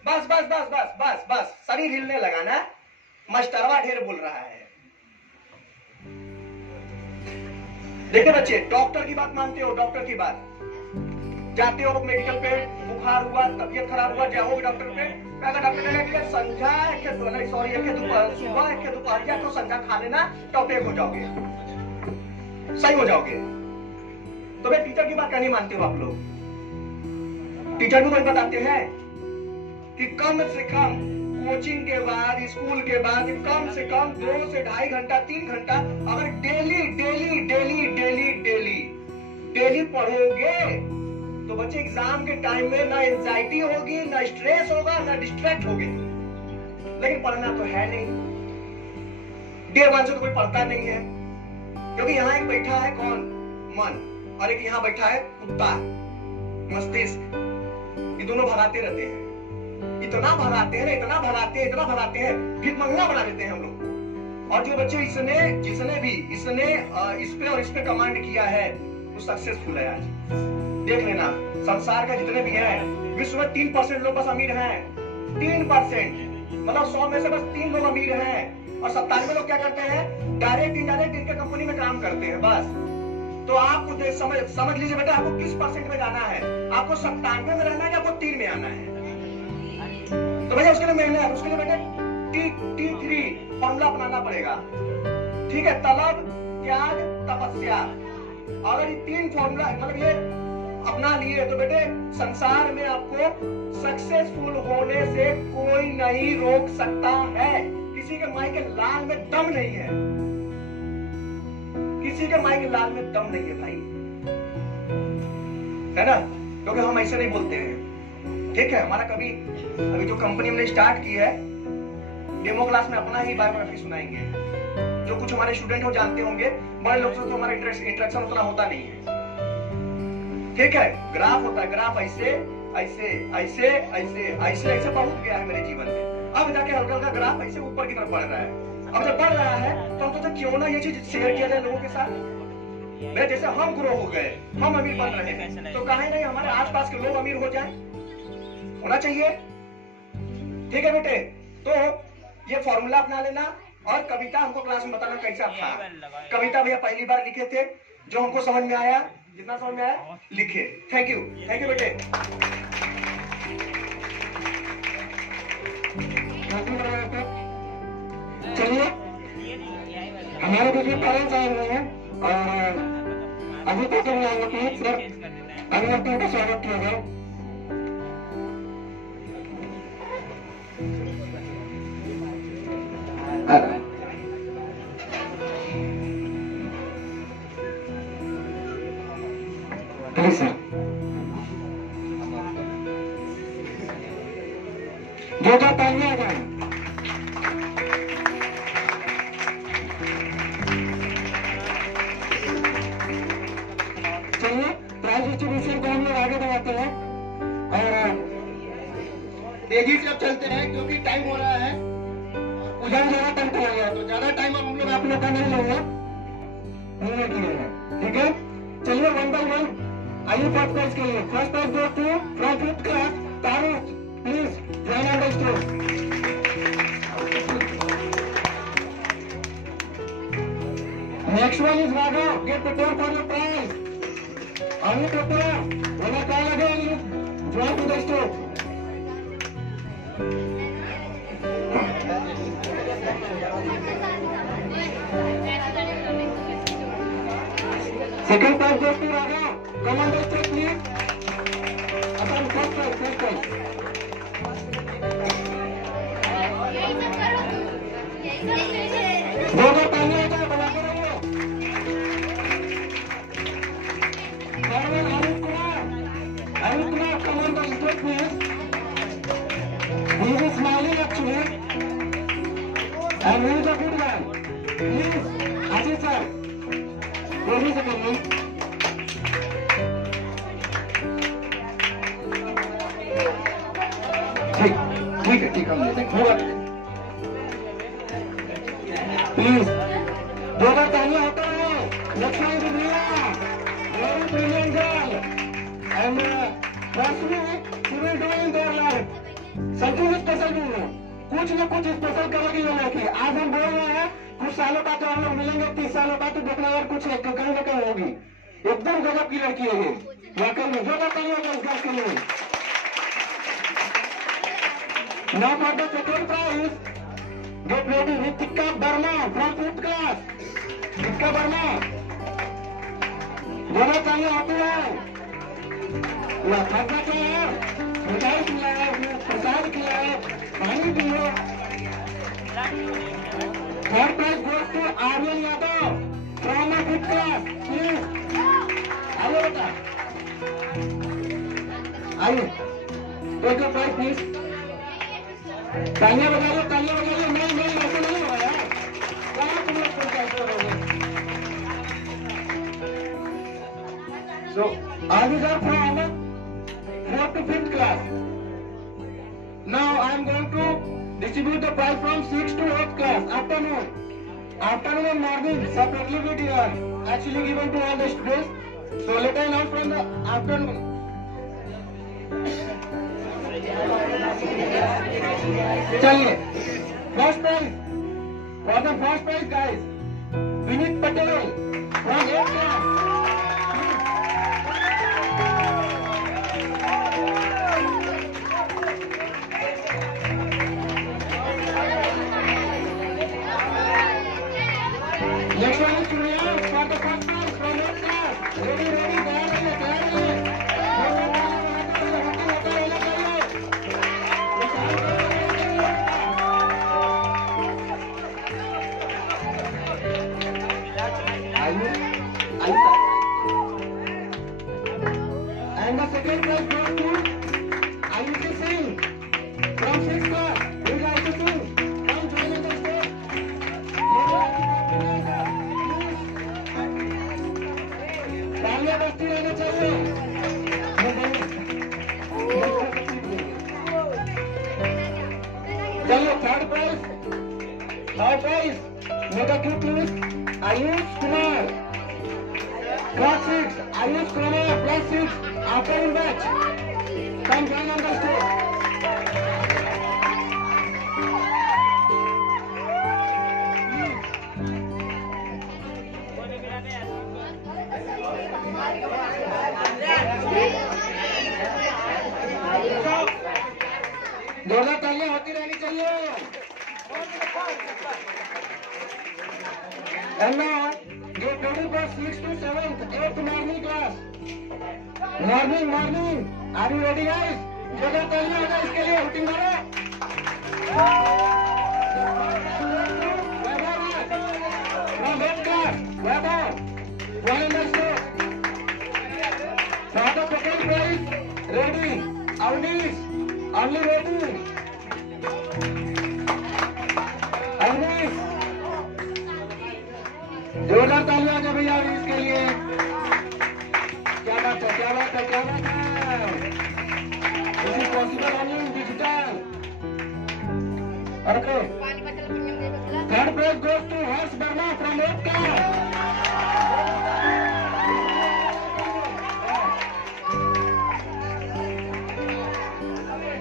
बस बस बस बस बस बस, शरीर हिलने लगा ना, मास्टरवा ढेर बोल रहा है। देखिए बच्चे, डॉक्टर की बात मानते हो? डॉक्टर की बात, जाते हो मेडिकल पे, बुखार हुआ, तबीयत खराब हुआ, जाओगे डॉक्टर पे, डॉक्टर ने संझा सॉरी सुबह एक दोपहरिया को संझा खा लेना, टॉपिक हो जाओगे, सही हो जाओगे। तो भाई टीचर की बात क्या नहीं मानते हो आप लोग? टीचर भी तो बताते हैं कि कम से कम कोचिंग के बाद, स्कूल के बाद कम से कम 2 से 2.5 घंटा 3 घंटा अगर daily daily daily daily daily daily पढ़ोगे तो बच्चे एग्जाम के टाइम में ना एंजाइटी होगी, ना स्ट्रेस होगा, ना डिस्ट्रैक्ट होगे। लेकिन पढ़ना तो है नहीं, डे 1 से तो कोई पढ़ता नहीं है, क्योंकि यहाँ एक बैठा है कौन? मन, और एक यहाँ बैठा है कुत्ता, मस्तिष्क। ये दोनों भगाते रहते हैं, इतना भगाते हैं, इतना भगाते हैं, इतना भगाते हैं, फिर मंगला बना देते हैं हम लोग। और जो बच्चे जिसने भी इस पे और इस पे कमांड किया है वो सक्सेसफुल है। आज देख लेना, संसार का जितने भी हैं, विश्व में 3% लोग बस अमीर हैं, 3%, मतलब 100 में से बस 3 लोग अमीर हैं, और 97 लोग क्या करते हैं? डायरेक्ट इनडायरेक्ट इनके कंपनी में काम करते हैं बस। तो आपको समझ लीजिए बेटा, आपको किस % में जाना है? आपको 97 में रहना है या आपको 3 में आना है? तो भैया उसके लिए मेहनत, उसके लिए बेटे T3 फॉर्मूला अपनाना पड़ेगा, ठीक है? तलब, त्याग, तपस्या। अगर ये 3 फॉर्मूला मतलब ये अपना लिए तो बेटे संसार में आपको सक्सेसफुल होने से कोई नहीं रोक सकता है। किसी के माई के लाल में दम नहीं है, किसी के माई के लाल में दम नहीं है भाई, है ना? क्योंकि हम ऐसे नहीं बोलते हैं, ठीक है? हमारा कभी अभी जो कंपनी हमने स्टार्ट की है, डेमो क्लास में अपना ही बायोग्राफी सुनाएंगे। जो कुछ हमारे स्टूडेंट हो जानते होंगे, बड़े लोगों से तो हमारा इंटरेक्शन उतना होता नहीं है, ठीक है? ग्राफ होता है, ग्राफ ऐसे ऐसे ऐसे ऐसे ऐसे ऐसे बहुत गया है मेरे जीवन में। अब जाके हल्का हल्का ग्राफ ऐसे ऊपर की तरफ बढ़ रहा है। अब जब बढ़ रहा है तो हम सोचे क्यों ना ये चीज शेयर किया जाए लोगों के साथ। मैं जैसे हम ग्रो हो गए, हम अमीर बन रहे हैं, तो काहे नहीं हमारे आसपास के लोग अमीर हो जाए? होना चाहिए, ठीक है बेटे? तो ये फॉर्मूला अपना लेना, और कविता हमको क्लास में बताना कैसा था। कविता भैया पहली बार लिखे थे, जो हमको समझ में आया, जितना समझ में आया लिखे। थैंक यू बेटे। चलिए, हमारे बीच में पेरेंट्स आए हुए हैं और अभी तक हम आए हैं, सिर्फ अभिभावकों का स्वागत किया जाए। प्लीज सर, जो तालियां आ जाए। चलिए, प्राइज डिस्ट्रीब्यूशन को हम लोग आगे बढ़ाते हैं और तेजी से अब चलते हैं, क्योंकि टाइम हो रहा है, उधर ज्यादा टाइम हो गया, तो ज्यादा टाइम अब हम लोग आप लोग का नहीं लेंगे, ठीक है? चलिए, 1 by 1 आइए फर्स्ट प्राइज के लिए। फर्स्ट प्राइज गोes to from 5th class Taruk, please join on the stage. Next one is Raghav, get prepare for your prize. Are you prepare? When I call again you join to the stage. Second prize गोes to Raghav, come on the stage please। अपन फर्स्ट प्राइज दो तालियां आ जाए, बजाते रहिए। Arun Kumar, come on the stage please। He is smiling actually and he is a good guy। Please, Ajay sir, wait a second please। ठीक ठीक है हम लेते हैं प्लीज। 2 बार तालियां होता है। Lakshmi Divya very brilliant girl and trust me she will do in their life something special. भी है कुछ न कुछ स्पेशल करेगी ये लड़की। आज हम बोल रहे हैं कुछ सालों बाद हम लोग मिलेंगे 30 सालों बाद तो देखना यार कुछ कहीं न कहीं होगी। एकदम गजब की लड़की है ये वाकई में। जो बताइए इस बात के लिए। Now for the second prize, get ready with Tikka Burma from 5th class. Tikka Burma. दोनों चाहिए आते हैं। वह खाना क्या है? मिठाई खिलाया, प्रसाद खिलाया, पानी पियो। Third prize goes to Aryan Yadav from 5th class. Please. आइए बेटा। आइए। Take your prize please. तालियां बजा लो नहीं ऐसे नहीं होगा यार। क्या तुम लोग कैसे करोगे? So all these are from 4th to 5th class. Now I am going to distribute the prize from 6th to 8th class. Afternoon and morning separately will be actually given to all the students. So let us now from the afternoon. चलिए first prize for the first prize guys Vineet Patel from 8th class. Next one is Surya for the first prize from 8th class. Ready तैयार रहिए। And the second prize goes to Ayushi Singh from 6th class. Who is Ayushi Singh? Come join us on stage. तालियां बजती रहनी चाहिए। चलिए third prize mega clip please Ayush Kumar Class 6, Ayush Kumar, Class 6, afternoon batch. Come join on the stage. दोनों तालियां होती रहनी चाहिए। And now, get ready for 6th to 7th, 8th morning class. Morning. Are you ready guys? जगह तालियां होगा इसके लिए हुटिंग मारो। From 8th class, Vaibhav, join the stage. For the second prize, ready, Avnish, only ready. Avnish, जोरदार तालियां आ भैया इसके लिए। क्या बात है। This is possible only in digital. Okay. Third prize goes to Harsh Verma from 8th class.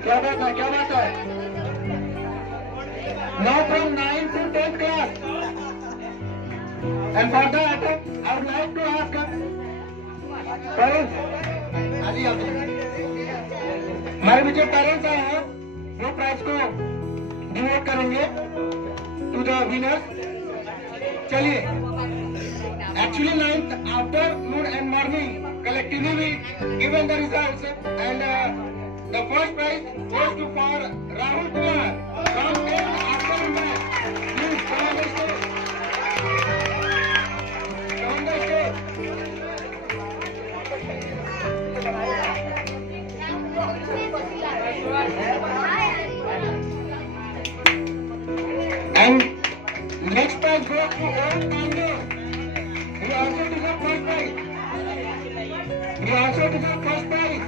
क्या बात है। Now from 9th to 10th class. And for that, I would like to ask parents, हमारे भी जो पेरेंट्स आए हैं वो प्राइज को डिवोट करेंगे टू द विनर्स। चलिए actually 9th afternoon and morning collectively we given the results and the first prize goes to for Rahul Kumar from 10th afternoon batch. Please come on the stage. And next prize goes to Owen Pandey. He also deserves first prize.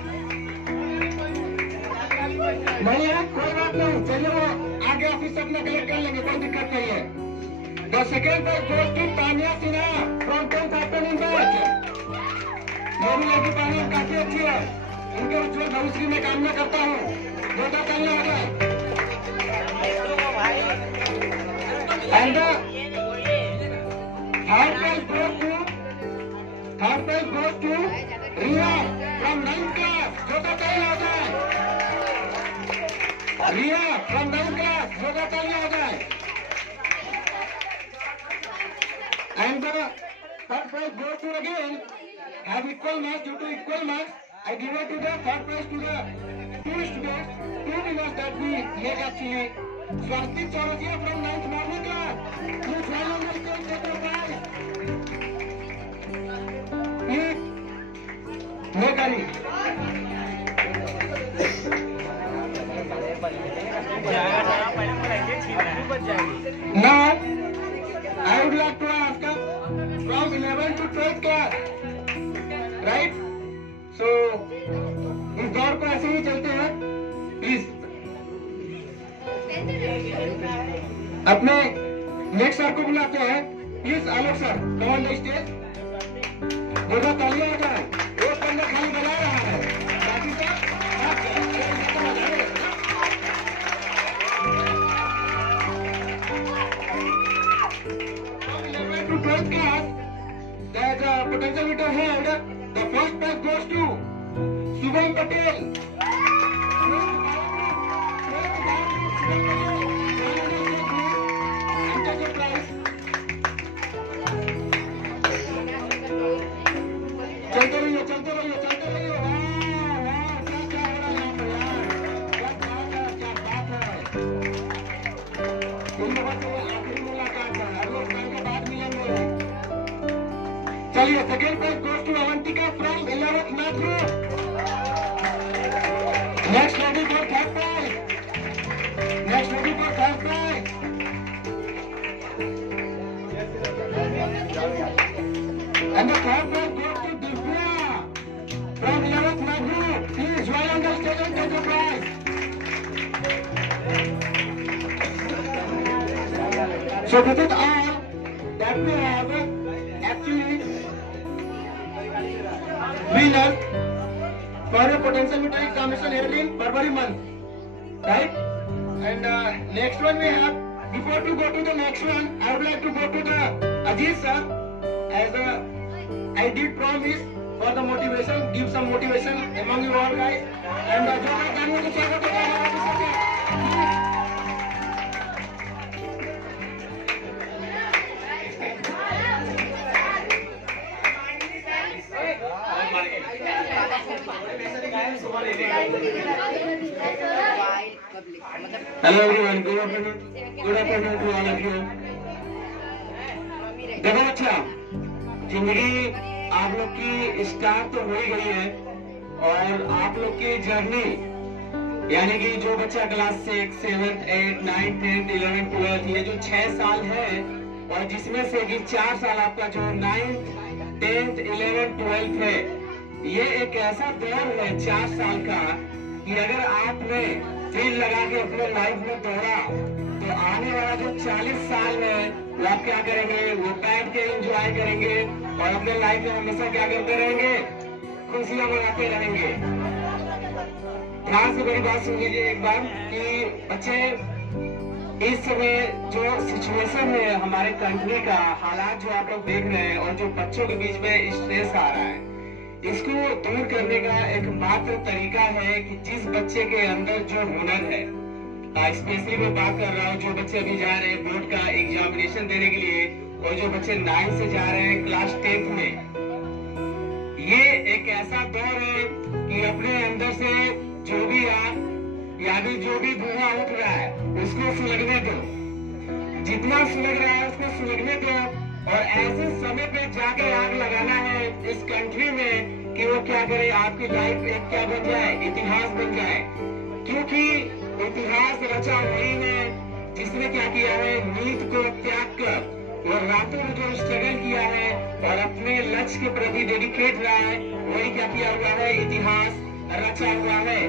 नहीं है कोई बात नहीं। में कलेक्ट कर लेंगे, कोई दिक्कत नहीं है। The second prize goes to Tania Sinha from 10th afternoon batch. ये भी लड़की तानिया काफी अच्छी है, इनके उज्जवल भविष्य में कामना करता हूँ। जोरदार तालियां हो जाए। And third prize goes to Riya from 9th class. जोरदार तालियां हो जाए। रिया फ्रॉम 9th क्लास, जोरदार तालियां हो जाए। And the third prize goes to again have equal marks. Due to equal marks, I give it to the third prize to the two students, two winners that we make actually. Swastik Chaurasia from 9th morning class. Please join on the stage, take your prize. Please, Megari. Now, I would like to ask from 11th to 12th class, right? So, इस दौर को ऐसे ही चलते हैं, प्लीज। अपने नेक्स्ट सर को बुलाते हैं, please Alok sir, come on the stage. जोरदार तालियां हो जाए। एक बंदा खाली बजा रहा है, बाकी सब to 12th class, that potential meter held, the first prize goes to Subham Patel. चलते रहिए, चलते रहिए, चलते रहिए। वाह, क्या क्या हो रहा है यहाँ पर यार, क्या बात है, क्या बात है। इन लोगों से आखिरी मुलाकात है, हर लोग टाइम के बाद मिलेंगे। चलिए, second prize goes to Avantika from 11th math group. Next lady for third prize, next lady for third prize. And the third prize goes to Divya from 11th math group. Please join on the stage and take the prize. So this is all that we have actually winners for a potential meter examination held in February month, right? And next one we have. Before to go to the next one, I would like to go to the Ajit sir, as I did promise for the motivation, give some motivation among you all guys. And जो मैं जानूँ तो स्वागत है आपके साथ। Hello everyone, good afternoon to all of you. देखो अच्छा, जिंदगी आप लोग की स्टार्ट तो हो ही गई है, और आप लोग की जर्नी यानी कि जो बच्चा क्लास 6, 7, 8, 9, 10, 11, 12 ये जो 6 साल है, और जिसमें से कि 4 साल आपका जो 9th, 10th, 11, 12 है, ये एक ऐसा दौर है 4 साल का कि अगर आपने दिल लगा के अपने लाइफ में दौड़ा तो आने वाला जो 40 साल है वो आप क्या करेंगे, वो बैठ के एंजॉय करेंगे और अपने लाइफ में हमेशा क्या करते रहेंगे, खुशियां मनाते रहेंगे। ध्यान से मेरी बात सुन लीजिए एक बार कि बच्चे इस समय जो सिचुएशन है हमारे कंट्री का, हालात जो आप लोग देख रहे हैं और जो बच्चों के बीच में स्ट्रेस आ रहा है, इसको दूर करने का एकमात्र तरीका है कि जिस बच्चे के अंदर जो हुनर है, स्पेशली मैं बात कर रहा हूँ जो बच्चे अभी जा रहे हैं बोर्ड का एग्जामिनेशन देने के लिए, और जो बच्चे 9th से जा रहे हैं क्लास 10th में, ये एक ऐसा दौर है कि अपने अंदर से जो भी आग यानी जो भी धुआं उठ रहा है उसको सुलगने दो, जितना सुलग रहा है उसको सुलगने दो, और ऐसे समय पे जाके आग लगाना है इस कंट्री में कि वो क्या करे, आपकी लाइफ एक क्या बन जाए, इतिहास बन जाए। क्योंकि इतिहास रचा वही है जिसने क्या किया है, नींद को त्याग कर वो रातों में जो स्ट्रगल किया है और अपने लक्ष्य के प्रति डेडिकेट रहा है, वही क्या किया हुआ है, इतिहास रचा हुआ है।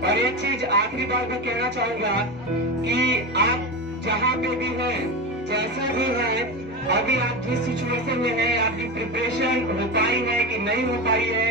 और एक चीज आखिरी बात मैं कहना चाहूंगा कि आप जहाँ पे भी है, जैसा भी है, अभी आप जिस सिचुएशन में है, आपकी प्रिपरेशन हो पाई है कि नहीं हो पाई है,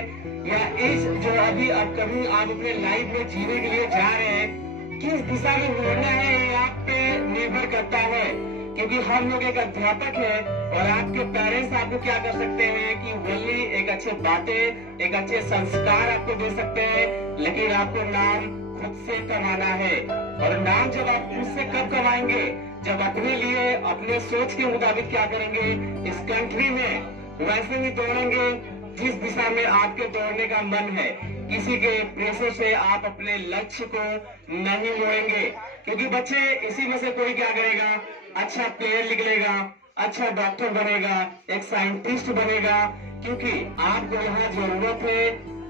या इस जो अभी अपकमिंग आप अपने लाइफ में जीने के लिए जा रहे हैं, किस दिशा में मुड़ना है, ये आप पे निर्भर करता है। क्योंकि हम लोग एक अध्यापक है और आपके पेरेंट्स आपको क्या कर सकते हैं कि वही एक अच्छे बातें, एक अच्छे संस्कार आपको दे सकते हैं, लेकिन आपको नाम खुद से कमाना है। और नाम जब आप खुद से कब कमाएंगे, जब अपने लिए अपने सोच के मुताबिक क्या करेंगे, इस कंट्री में वैसे ही दौड़ेंगे जिस दिशा में आपके दौड़ने का मन है। किसी के प्रेशर से आप अपने लक्ष्य को नहीं मोड़ेंगे, क्योंकि बच्चे इसी में से कोई क्या करेगा, अच्छा प्लेयर निकलेगा, अच्छा डॉक्टर बनेगा, एक साइंटिस्ट बनेगा, क्योंकि आपको यहाँ जरूरत है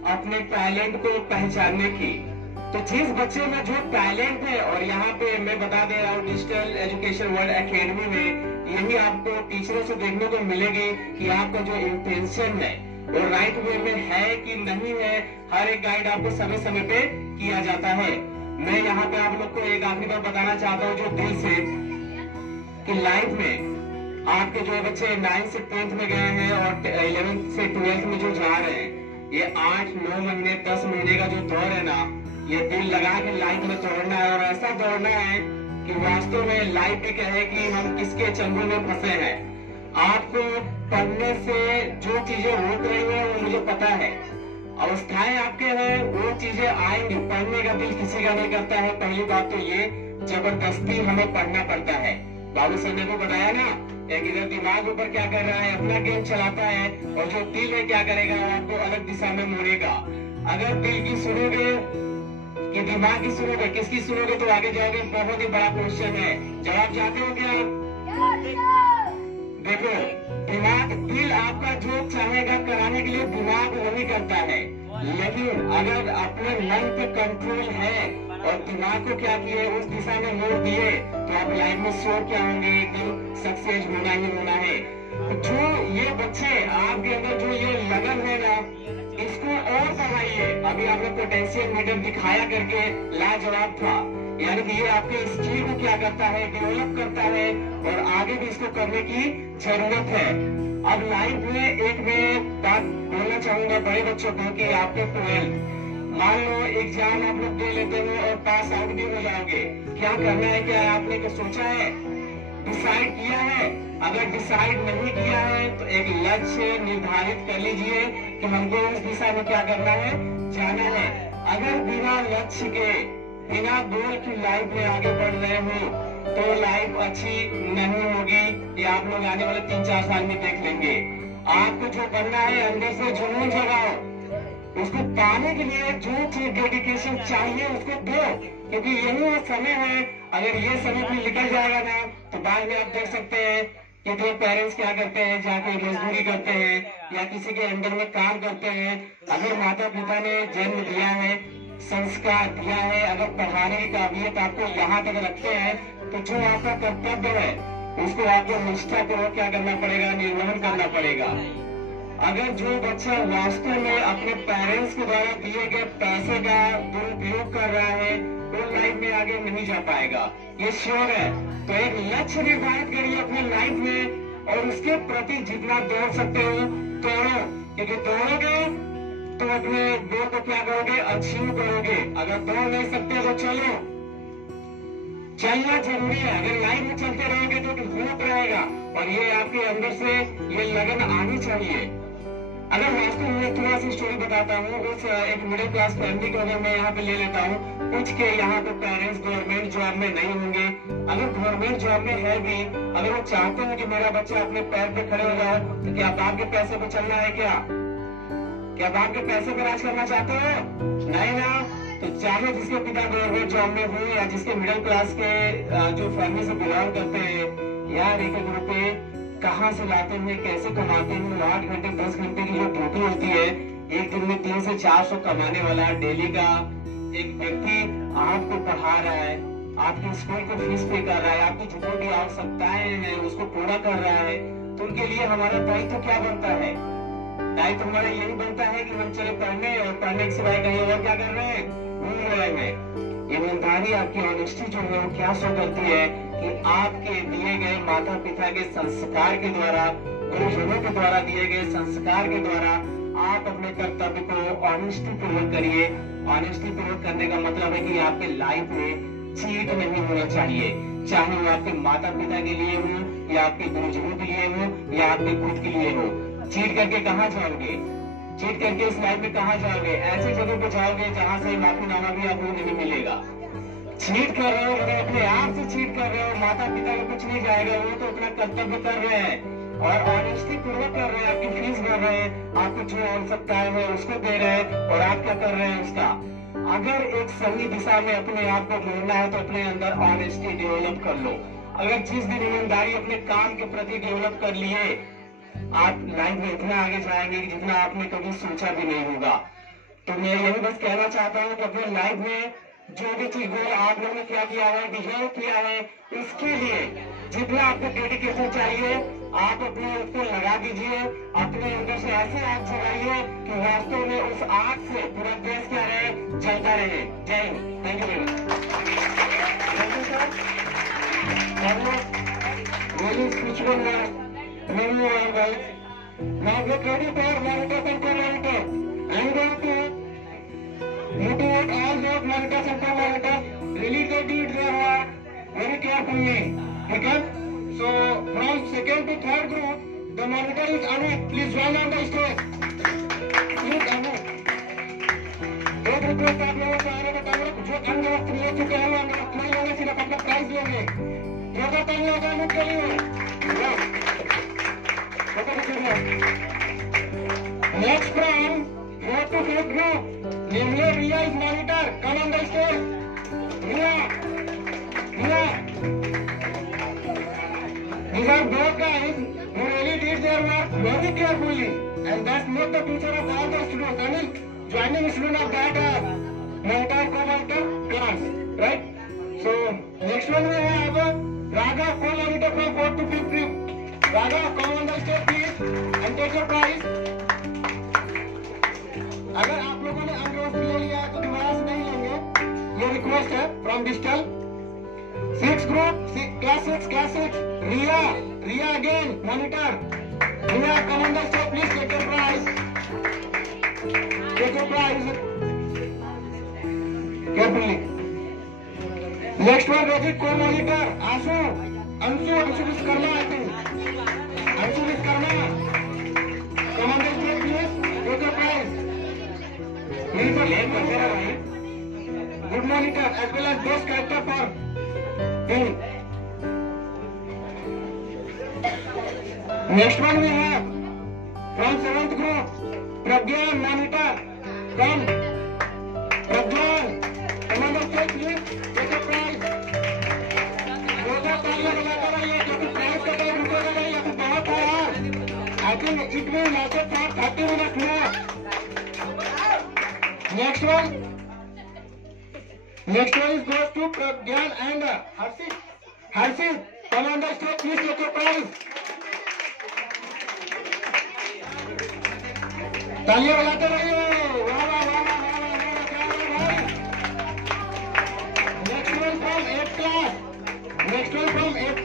अपने टैलेंट को पहचानने की। तो जिस बच्चे में जो टैलेंट है, और यहाँ पे मैं बता दे रहा हूँ डिजिटल एजुकेशन वर्ल्ड एकेडमी में यही आपको टीचरों से देखने को मिलेगी कि आपका जो इंटेंशन है वो राइट वे में है कि नहीं है। हर एक गाइड आपको समय समय पे किया जाता है। मैं यहाँ पे आप लोग को एक आखिरी बार बताना चाहता हूँ जो दिल से, कि लाइफ में आपके जो बच्चे 9 से 10th में गए हैं और 11th से 12th में जो जा रहे हैं, ये 8-9 महीने 10 महीने का जो दौर है ना, ये दिल लगा के लाइफ में दौड़ना है। और ऐसा दौड़ना है कि वास्तव में लाइफ भी कहे कि हम किसके चंगुल में फंसे हैं। आपको पढ़ने से जो चीजें रोक रही है वो मुझे पता है, अवस्थाएं आपके हैं, वो चीजें आएंगी। पढ़ने का दिल किसी का नहीं करता है। पहली बात तो ये, जबरदस्ती हमें पढ़ना पड़ता है। बाबू सर ने को बताया ना, एक इधर दिमाग ऊपर क्या कर रहा है, अपना गेम चलाता है, और जो दिल है क्या करेगा, आपको अलग दिशा में मोड़ेगा। अगर दिल की सुनोगे कि दिमाग की सुनोगे, किसकी सुनोगे, तो आगे जाओगे। बहुत ही बड़ा क्वेश्चन है, जवाब चाहते हो क्या? देखो, दिमाग, दिल आपका जो चाहेगा कराने के लिए दिमाग वही करता है, लेकिन अगर अपने मन पे कंट्रोल है और दिमाग को क्या किए, उस दिशा में मोड़ दिए, तो आप लाइफ में श्योर क्या होंगे, एक दिन सक्सेस होना ही होना है। जो ये बच्चे आपके अंदर जो ये लगन है ना, इसको और बढ़ाइए। अभी आपने पोटेंशियल मीटर दिखाया करके लाजवाब था, यानी कि ये आपके स्किल को क्या करता है, डेवलप करता है, और आगे भी इसको करने की जरूरत है। अब लाइफ में एक मैं बात बोलना चाहूंगा बड़े बच्चों को कि आपके 12 मान लो एग्जाम आप लोग दे लेते हो और पास आउट भी हो जाओगे, क्या करना है, क्या आपने क्या सोचा है, डिसाइड किया है? अगर डिसाइड नहीं किया है तो एक लक्ष्य निर्धारित कर लीजिए कि हमको उस दिशा में क्या करना है, जाना है। अगर बिना लक्ष्य के, बिना गोल की लाइफ में आगे बढ़ रहे हो तो लाइफ अच्छी नहीं होगी। ये आप लोग आने वाले 3-4 साल में देख लेंगे। आपको जो बनना है, अंदर से जुनून जगाओ, उसको पाने के लिए जो चीज डेडिकेशन चाहिए उसको दो, क्योंकि यही वो समय है। अगर ये समय भी निकल जाएगा ना, तो बाद में आप देख सकते हैं कि तो पेरेंट्स क्या करते हैं, जाके मजदूरी करते हैं या किसी के अंडर में काम करते हैं। अगर माता पिता ने जन्म दिया है, संस्कार दिया है, अगर पढ़ाने की काबिलियत आपको यहाँ तक रखते हैं, तो जो आपका कर्तव्य है उसको आपको निष्ठा पूर्वक क्या करना पड़ेगा, निर्वहन करना पड़ेगा। अगर जो बच्चा वास्तव में अपने पेरेंट्स के द्वारा दिए गए पैसे का दुरुपयोग कर रहा है, वो लाइफ में आगे नहीं जा पाएगा, ये श्योर है। तो एक लक्ष्य निर्धारित करिए अपनी लाइफ में और उसके प्रति जितना दौड़ सकते हो दौड़ो, क्योंकि दौड़ोगे तो अपने गोल को क्या करोगे, अचीव करोगे। अगर दौड़ नहीं सकते तो चलो, चलना जरूरी है। अगर लाइफ में चलते रहोगे तो होप रहेगा, और ये आपके अंदर से ये लगन आनी चाहिए। अगर वास्तव में थोड़ा सी स्टोरी बताता हूँ, उस एक मिडिल क्लास फैमिली को अगर मैं यहाँ पे ले लेता हूँ, कुछ के यहाँ पे पेरेंट्स गवर्नमेंट जॉब में नहीं होंगे। अगर गवर्नमेंट जॉब में है भी, अगर वो चाहते हैं कि मेरा बच्चा अपने पैर पे खड़े हो जाए, तो क्या बाप के पैसे पे चलना है? क्या बाप के पैसे पर राज करना चाहते हो? नहीं ना। तो चाहे जिसके पिता गवर्नमेंट जॉब में हो या जिसके मिडिल क्लास के जो फैमिली से बिलोंग करते हैं, यार एक रुपए कहाँ से लाते हैं, कैसे कमाते हैं? 8 घंटे 10 घंटे की जो ड्यूटी होती है, एक दिन में 300 से 400 कमाने वाला डेली का एक व्यक्ति आपको पढ़ा रहा है, आपके स्कूल को फीस पे कर रहा है, आपकी जितनी भी आवश्यकताएं हैं उसको पूरा कर रहा है। तो उनके लिए हमारा दायित्व क्या बनता है? दायित्व हमारा यही बनता है कि हम चले पढ़ने, और पढ़ने के सिवाय कहीं और क्या कर रहे हैं, घूम रहे हैं। ईमानदारी, आपकी ऑनेस्टी जो है वो क्या शो करती है कि आपके दिए गए माता पिता के संस्कार के द्वारा, गुरुजनों के द्वारा दिए गए संस्कार के द्वारा आप अपने कर्तव्य को ऑनेस्टी पूर्वक करिए। ऑनेस्टी पूर्वक करने का मतलब है कि आपके लाइफ में चीट नहीं होना चाहिए, चाहे वो आपके माता पिता के लिए हो या आपके गुरुजनों के लिए हो या आपके खुद के लिए हो। चीट करके कहाँ जाओगे? चीट करके इस लाइफ में कहाँ जाओगे? ऐसी जगह पे जाओगे जहाँ से माफीनामा भी आपको नहीं मिलेगा। चीट कर रहे हो, अगर अपने आप से चीट कर रहे हो, माता पिता को कुछ नहीं जाएगा, वो तो अपना कर्तव्य कर रहे हैं और ऑनेस्टी पूर्वक कर रहे हैं, आपकी फीस भर रहे हैं, आपको जो आवश्यकता है उसको दे रहे हैं और आप क्या कर रहे हैं उसका। अगर एक सही दिशा में अपने आप को मोड़ना है तो अपने अंदर ऑनेस्टी डेवलप कर लो। अगर जिस दिन ईमानदारी अपने काम के प्रति डेवलप कर लिए, आप लाइफ में इतना आगे जाएंगे जितना आपने कभी सोचा भी नहीं होगा। तो मैं यही बस कहना चाहता हूँ कि अपने लाइफ में जो भी चीज गोल आप लोगों ने क्या किया है, डिजाइन किया है, उसके लिए जितना आपको डेडिकेशन चाहिए आप अपने उसको लगा दीजिए। अपने अंदर से ऐसे आग जलाइए कि वास्तव में उस आग से पूरा देश क्या रहे, जलता रहे। जय Hind. Thank you very much. Really spiritual life. Many are guys. Now get ready for meditation co-meditate. I'm going to motivate all those meditation co-meditators. Release the deeds they have very carefully. Okay? So from second to third group, the monitor is Anup. Please join on the stage. Please Anup. एक रिक्वेस्ट आप लोगों से आ रहा था, जो अंग वस्त्र ले चुके हैं वो नहीं होंगे, सिर्फ अपना प्राइज लेंगे। योगा करने होगा अमुक के लिए। Next from 4th to 5th group, namely Riya is monitor. Come on the stage. Riya. These are those guys who really did their work very carefully, and that's not the future of all the students. I mean, joining student of that monitor co-monitor class, right? So next one we have Raga co-monitor from 4th to 5th group. Raga, come on the stage please and take your prize. अगर आप लोगों ने अंग्रेजी ले लिया तो दोबारा से नहीं लेंगे, ये रिक्वेस्ट है from digital. 6th group, class 6, Riya again, monitor. Riya, come on the stage please, take your prize. Take your prize. Carefully. Next one, Rajit co-monitor, Ansu Vishkarma, I think. Ansu Vishkarma. Come on the stage please, take your prize. He is a late consider, right? Good monitor as well as best character for him. Next one we have from 7th group, Pragyan monitor. Come, Pragyan. Come on the stage please, take a prize. Yoga तालियां बजाते रहिए क्योंकि प्राइज का टाइम रुकेगा नहीं, अभी बहुत है यार। I think it will last for 30 minutes more. Next one is goes to Pragyan and Harshit. Come on the stage, please take your prize. तालियां बजाते रहिए। वाह वाह वाह वाह वाह क्या भाई। Next one from 8th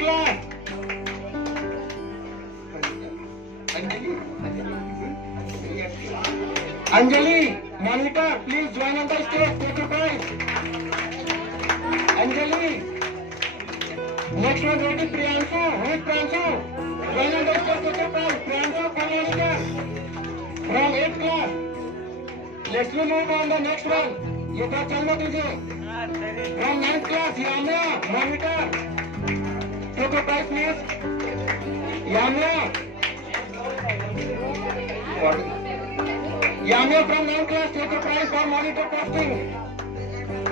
class. Anjali, monitor, please join on the stage, take your prize. Anjali. Next one ready, Priyanshu. Who is Priyanshu? Join on the stage, take your prize. Priyanshu, co-monitor from 8th class. Let's move on the next one. ये तो चलने दीजिए। From 9th class, Yamya, monitor. Take your prize, please. Yamya from 9th class, take a prize for monitor posting.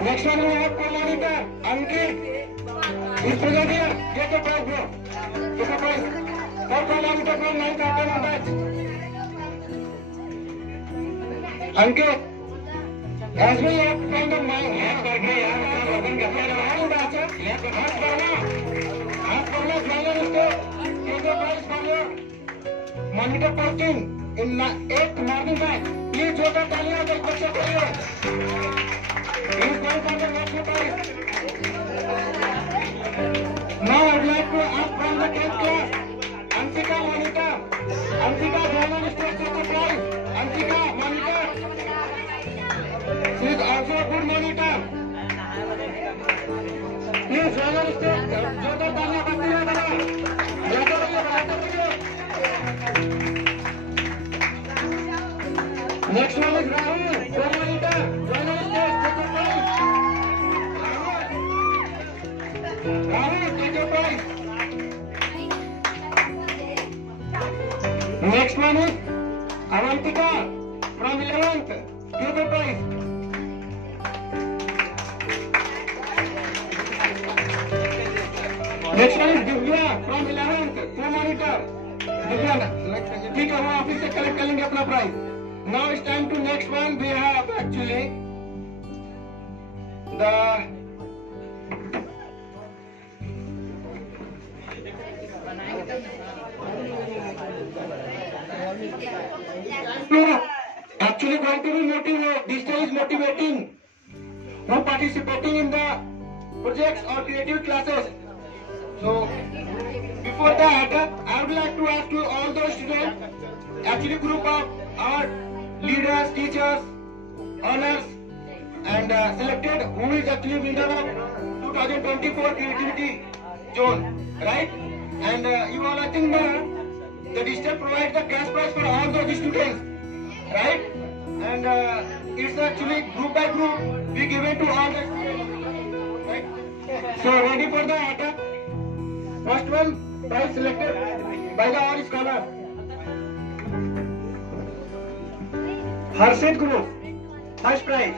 Next one we have co-monitor, Ankit. Is present here, get a prize bro. Take a prize for co-monitor from 9th class and batch. Ankit, as we have from the mind, हाथ करके यार लोगों के पैर मारो बाचा, हाथ करना final step. Take a prize for your monitor posting in 8th morning batch. Please joker तालियां दो बच्चों के लिए। Please going for the next prize. Now I'd like to ask from the 10th class, Anshika Monica. Anshika, join on stage to the prize. Anshika, monitor. She is also a good monitor. Please join on stage. जोरदार तालियां बजती रहे बड़ा। बढ़ाते रहिए, बढ़ाते रहिए। Next one is Rahul, co-monitor. Join on stage, take your prize. Rahul, take your prize. Next one is Avantika from 11th. Take your prize. Next one is Divya from 11th. Co-monitor. Divya, ठीक है, वो ऑफिस से कलेक्ट कर लेंगे अपना prize. Now it's time to next one. We have actually the actually going to be motivated. Digital is motivating who participating in the projects or creative classes. So before that, I would like to ask you all those students, actually group of our leaders, teachers, honors, and selected who is actually winner of 2024 creativity zone, right? And you all I think know the district provides the cash prize for all those students, right? And it's actually group by group we given to all the students, right? So ready for the attack? First one prize selected by the all scholars. Harshit Group, first prize.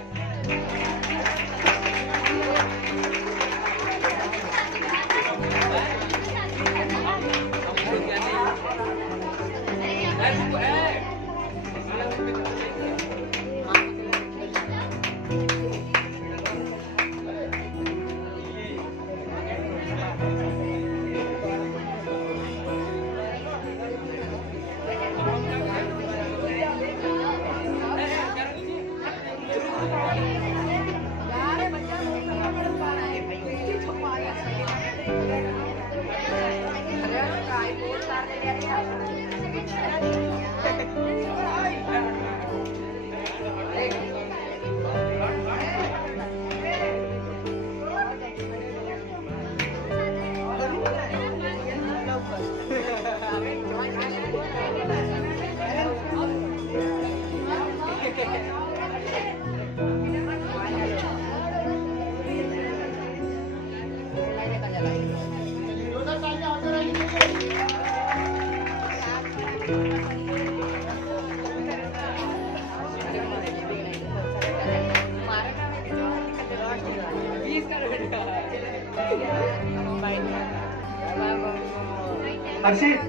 Harshit,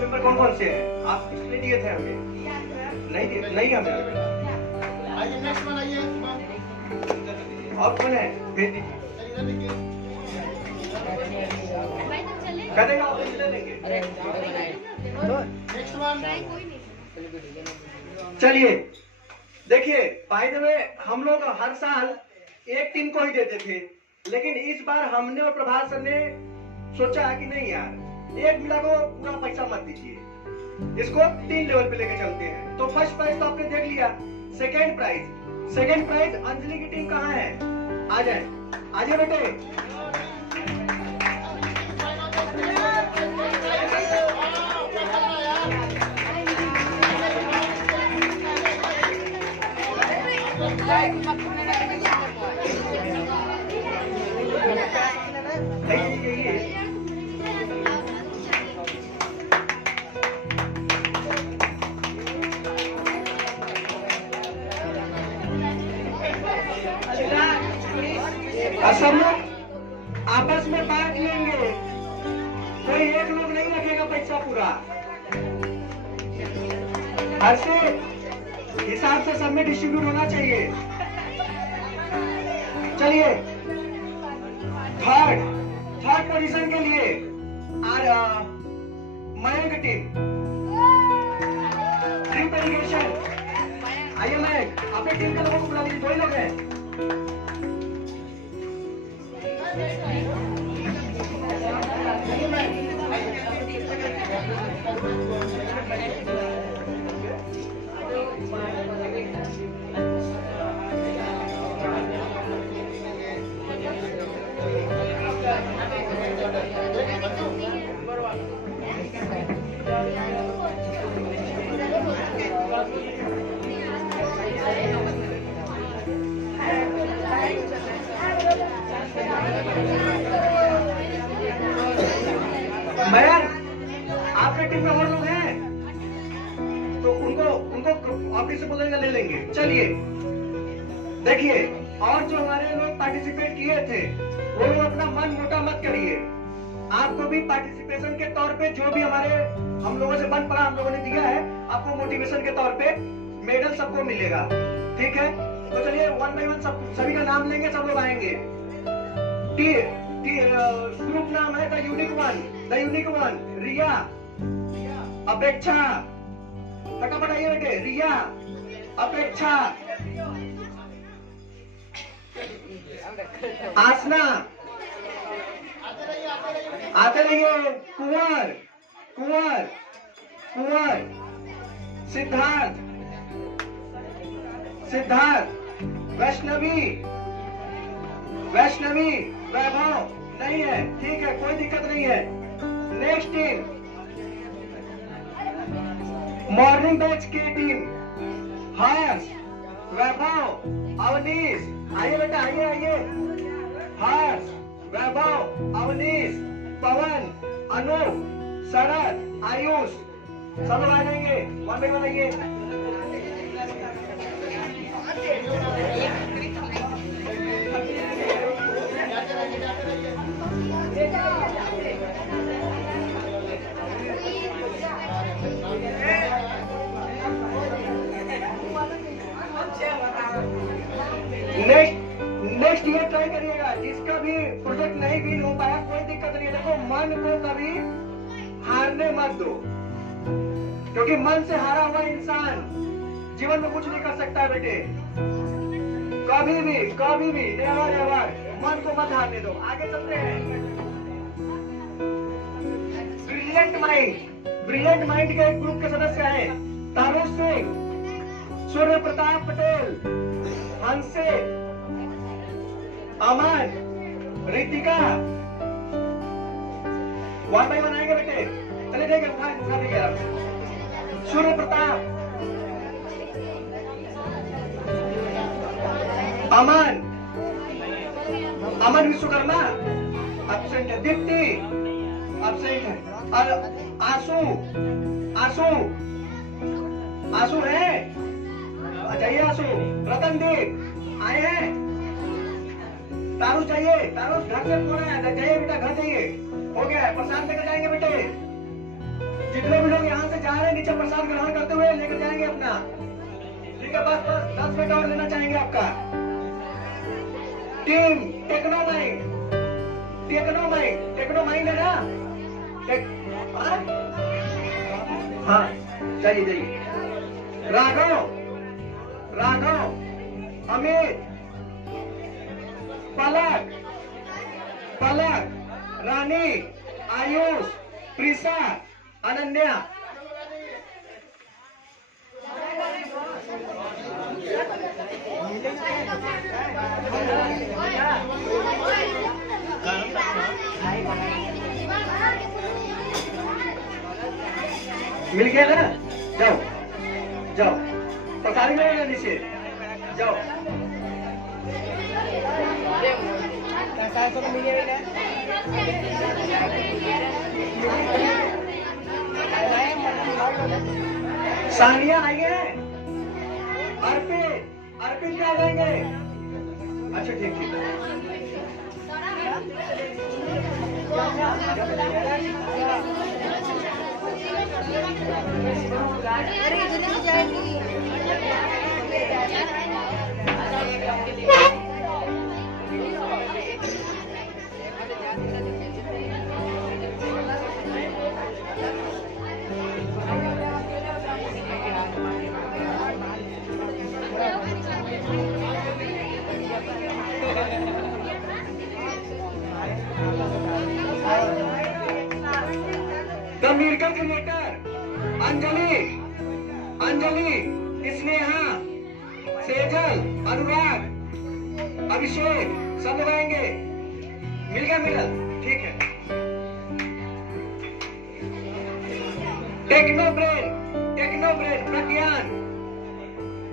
member कौन कौन से हैं? आप किसने दिए थे हमें? नहीं हमें। आइए नेक्स्ट वन आइए। और कौन है? भेज दीजिए। करेगा आप ले लेंगे। Next one. चलिए, देखिए, बाय द वे हम लोग हर साल एक टीम को ही देते थे, लेकिन इस बार हमने और प्रभात सर ने सोचा कि नहीं यार, एक मिला को पूरा पैसा मत दीजिए, इसको 3 लेवल पे लेके चलते हैं। तो फर्स्ट प्राइज तो आपने देख लिया। सेकंड प्राइज अंजलि की टीम कहाँ है? आ जाए बेटे। और सब लोग आपस में बांट लेंगे, कोई एक लोग नहीं रखेगा पैसा पूरा। हर से हिसाब से सब में डिस्ट्रीब्यूट होना चाहिए। चलिए, थर्ड पोजीशन के लिए मयंक टीम, ड्रिप इरिगेशन। आइए मयंक, अपने टीम के लोगों को बुला लीजिए, 2 ही लोग हैं। मैम, आपके टीम में और लोग हैं तो उनको ऑफिस से बोलेंगे, ले लेंगे। चलिए देखिए, और जो हमारे लोग पार्टिसिपेट किए थे वो लोग अपना मन मोटा मत करिए। आपको भी पार्टिसिपेशन के तौर पे जो भी हम लोगों से बन पड़ा, हम लोगों ने दिया है, आपको मोटिवेशन के तौर पे मेडल सबको मिलेगा। ठीक है, तो चलिए वन बाई वन सभी का नाम लेंगे, सब लोग आएंगे। ग्रुप नाम है द यूनिक वन। रिया, अपेक्षा, फटाफट आइए बेटे। रिया, अपेक्षा, आसना, आते रहिए। कुंवर, सिद्धार्थ, वैष्णवी, वैभव नहीं है, ठीक है, कोई दिक्कत नहीं है। नेक्स्ट टीम, मॉर्निंग बैच की टीम, हर्ष, वैभव, अवनीश, आइए बेटा, आइए। हर्ष, वैभव, अवनीश, पवन, अनूप, शरद, आयुष, सब लोग आ जाएंगे। वन बाई वन आइए। नेक्स्ट ये ट्राई करिएगा, जिसका भी प्रोजेक्ट नहीं विन हो पाया कोई दिक्कत नहीं है। देखो, मन को कभी हारने मत दो, क्योंकि मन से हारा हुआ इंसान जीवन में कुछ नहीं कर सकता है बेटे। कभी भी नेवर मन को मत हारने दो। आगे चलते हैं। ब्रिलियंट माइंड के एक ग्रुप के सदस्य हैं तारू सिंह, सूर्य प्रताप पटेल, हंसे, अमन, रितिका। वन बाई वन आएंगे बेटे। चले जाएंगे, उठा दीजिए आप। सूर्य प्रताप, अमन विश्वकर्मा एब्सेंट है। दीप्ति एब्सेंट है। आंसू है, जाइए आंसू। रतनदीप आए हैं। तारू चाहिए, तारू घर से फोन आया था, जाइए बेटा, घर जाइए, हो गया है। प्रसाद लेकर जाएंगे बेटे। जितने भी लोग यहाँ से जा रहे हैं नीचे प्रसाद ग्रहण करते हुए लेकर जाएंगे अपना। ठीक है, बस 10 मिनट और लेना चाहेंगे आपका। टीम टेक्नो माइंड है ना? हाँ, जाइए। राघव, अमित, पलक, रानी, आयुष, प्रिसा, अनन्या। मिल गया ना? जाओ, पसारी में नीचे जाओ। सानिया आइए। अर्पित क्या आ जाएंगे? अच्छा, ठीक। The miracle creator Anjali, Anjali, Sneha, Sejal, Anurag, Abhishek, सब लोग आएंगे। मिल गया मिडल, ठीक है। टेक्नोब्रेन, टेक्नोब्रेन, प्रज्ञान,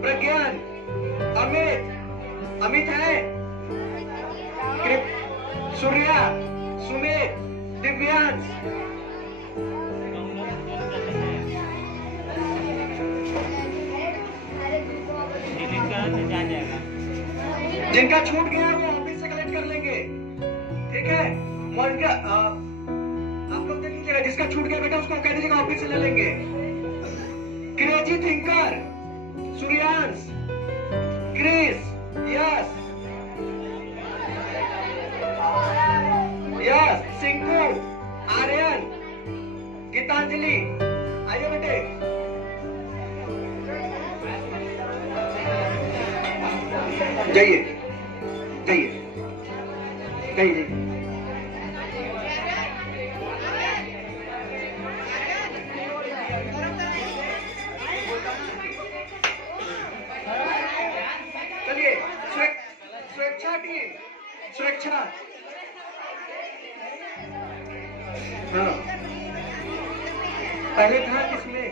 प्रज्ञान, अमित, अमित है, सूर्या, सुमित, दिव्यांश, जिनका छूट गया वो ऑफिस से कलेक्ट कर लेंगे, ठीक है। मोनिका, आप लोग देख लीजिएगा, जिसका छूट गया बेटा उसको कह दीजिएगा ऑफिस से ले लेंगे। Crazy thinker, Suryansh, Chris, yes, yes, Sinku, Aryan, Geetanjali, आइए बेटे। जाइए जाइए जाइए। चलिए स्वेच्छा टीम, स्वेच्छा, हाँ पहले था किसमें?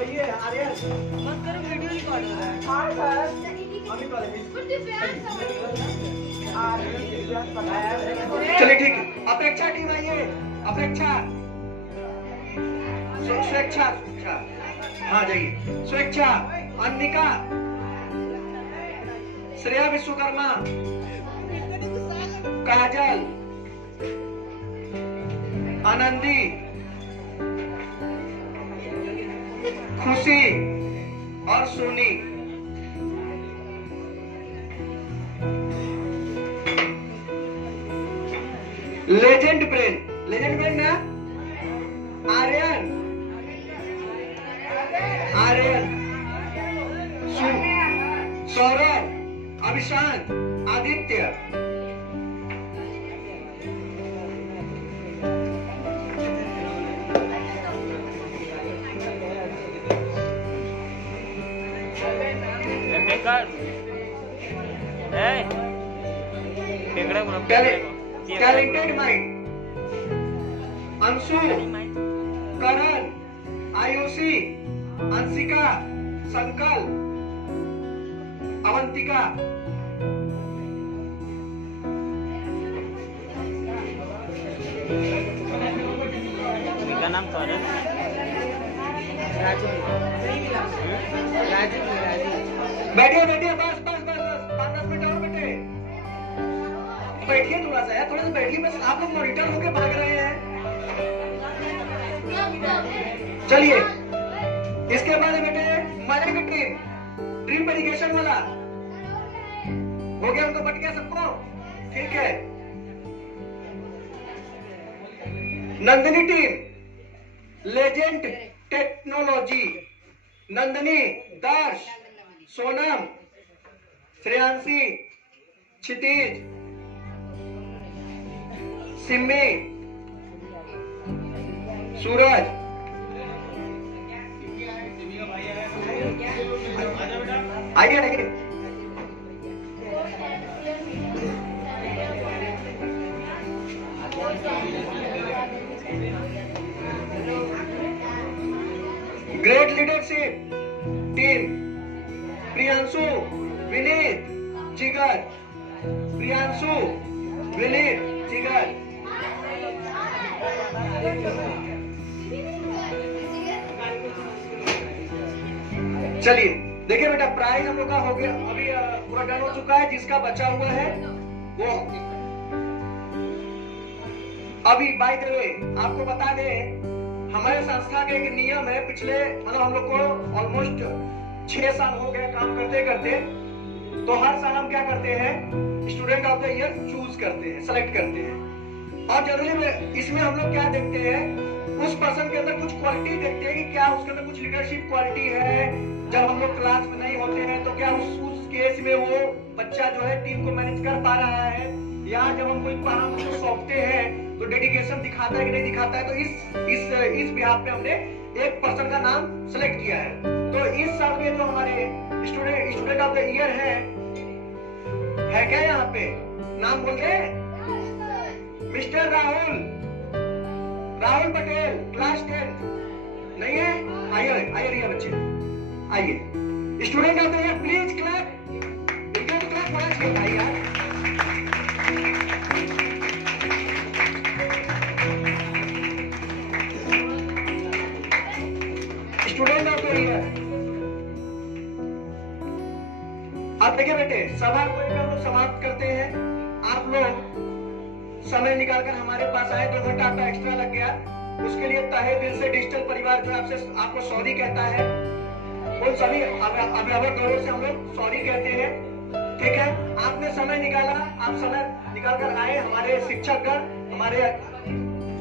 ये आर्यन मत करो, वीडियो रिकॉर्ड हो रहा है। चलिए ठीक है, अपेक्षा टीम आइए, अपेक्षा, स्वेच्छा, हाँ जाइए। स्वेच्छा, अन्विका, श्रेया विश्वकर्मा, काजल, आनंदी, खुशी और Soni. Legend brain, legend brain ना, आर्यन, आर्यन, सौरभ, अभिशांत, आदित्य, टैलेंटेड माइंड, अंशु, करण, आयुषी, अंशिका, संकल्प, अवंतिका, क्या नाम था? बैठिए बैठिए, बस बस बस बस 5-10 मिनट और बैठे, बैठिए थोड़ा सा यार, थोड़ा सा बैठिए बस। आप लोग मॉनिटर होके भाग रहे हैं। चलिए इसके बाद बेटे मजा की टीम, ड्रीम मेडिकेशन वाला हो गया, उनको बट गया सबको, ठीक है। Nandini team, legend technology, Nandini, दर्श, सोनम, श्रेयांशी, क्षितिज, सिम्मी, सूरज, आइए आइए। Great leadership team, Priyanshu, Vineet, जिगर, प्रियांशु, विनीत, जिगर। चलिए देखिए बेटा, प्राइज हम लोग का हो गया, अभी पूरा डन हो चुका है। जिसका बचा हुआ है वो अभी बाय द वे आपको बता दें, हमारे संस्था के एक नियम है, पिछले मतलब हम लोग को ऑलमोस्ट 6 साल हो गए काम करते करते, तो हर साल हम क्या करते हैं, student of the year choose करते हैं, सेलेक्ट करते हैं। और जनरली इसमें हम लोग क्या देखते हैं, उस पर्सन के अंदर कुछ क्वालिटी देखते हैं कि क्या उसके अंदर कुछ लीडरशिप क्वालिटी है। जब हम लोग क्लास में नहीं होते हैं तो क्या उस केस में वो बच्चा जो है टीम को मैनेज कर पा रहा है, या जब हम कोई काम को सौंपते हैं तो डेडिकेशन दिखाता है कि नहीं दिखाता है। तो इस बिहाफ पे हमने एक पर्सन का नाम सेलेक्ट किया है। तो इस साल के जो हमारे स्टूडेंट ऑफ द ईयर है क्या यहाँ पे, नाम बोलिए, मिस्टर राहुल पटेल, क्लास 10 नहीं है? आइए बच्चे, आइए। Student of the year please clap, इनका तो क्लैप होना चाहिए था यार। स्टूडेंट ऑफ द ईयर, आप देखिए बेटे, सभा को हम लोग समाप्त करते हैं। आप लोग समय निकालकर हमारे पास आए, 2 घंटा आपका एक्स्ट्रा लग गया, उसके लिए तहे दिल से डिजिटल परिवार जो आपको सॉरी कहता है। उन सभी अभिभावकों से हम लोग सॉरी कहते हैं, ठीक है। आपने समय निकाला, आप समय निकालकर आए, हमारे शिक्षकगण, हमारे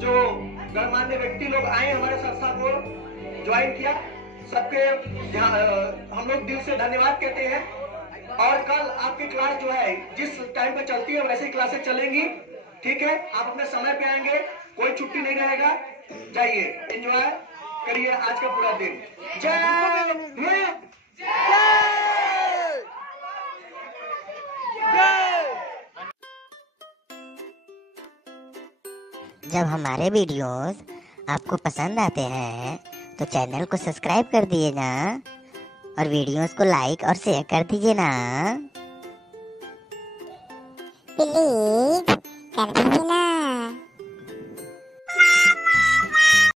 जो गणमान्य व्यक्ति लोग आए, हमारे संस्था को ज्वाइन किया, सबके हम लोग दिल से धन्यवाद कहते हैं। और कल आपकी क्लास जो है जिस टाइम पे चलती है वैसी क्लासेस चलेंगी, ठीक है। आप अपने समय पे आएंगे, कोई छुट्टी नहीं रहेगा। जाइए, एंजॉय करिए आज का पूरा दिन। जय हिंद। जब हमारे वीडियोस आपको पसंद आते हैं तो चैनल को सब्सक्राइब कर दिए ना, और वीडियोस को लाइक और शेयर कर दीजिए ना, प्लीज कर दीजिए ना।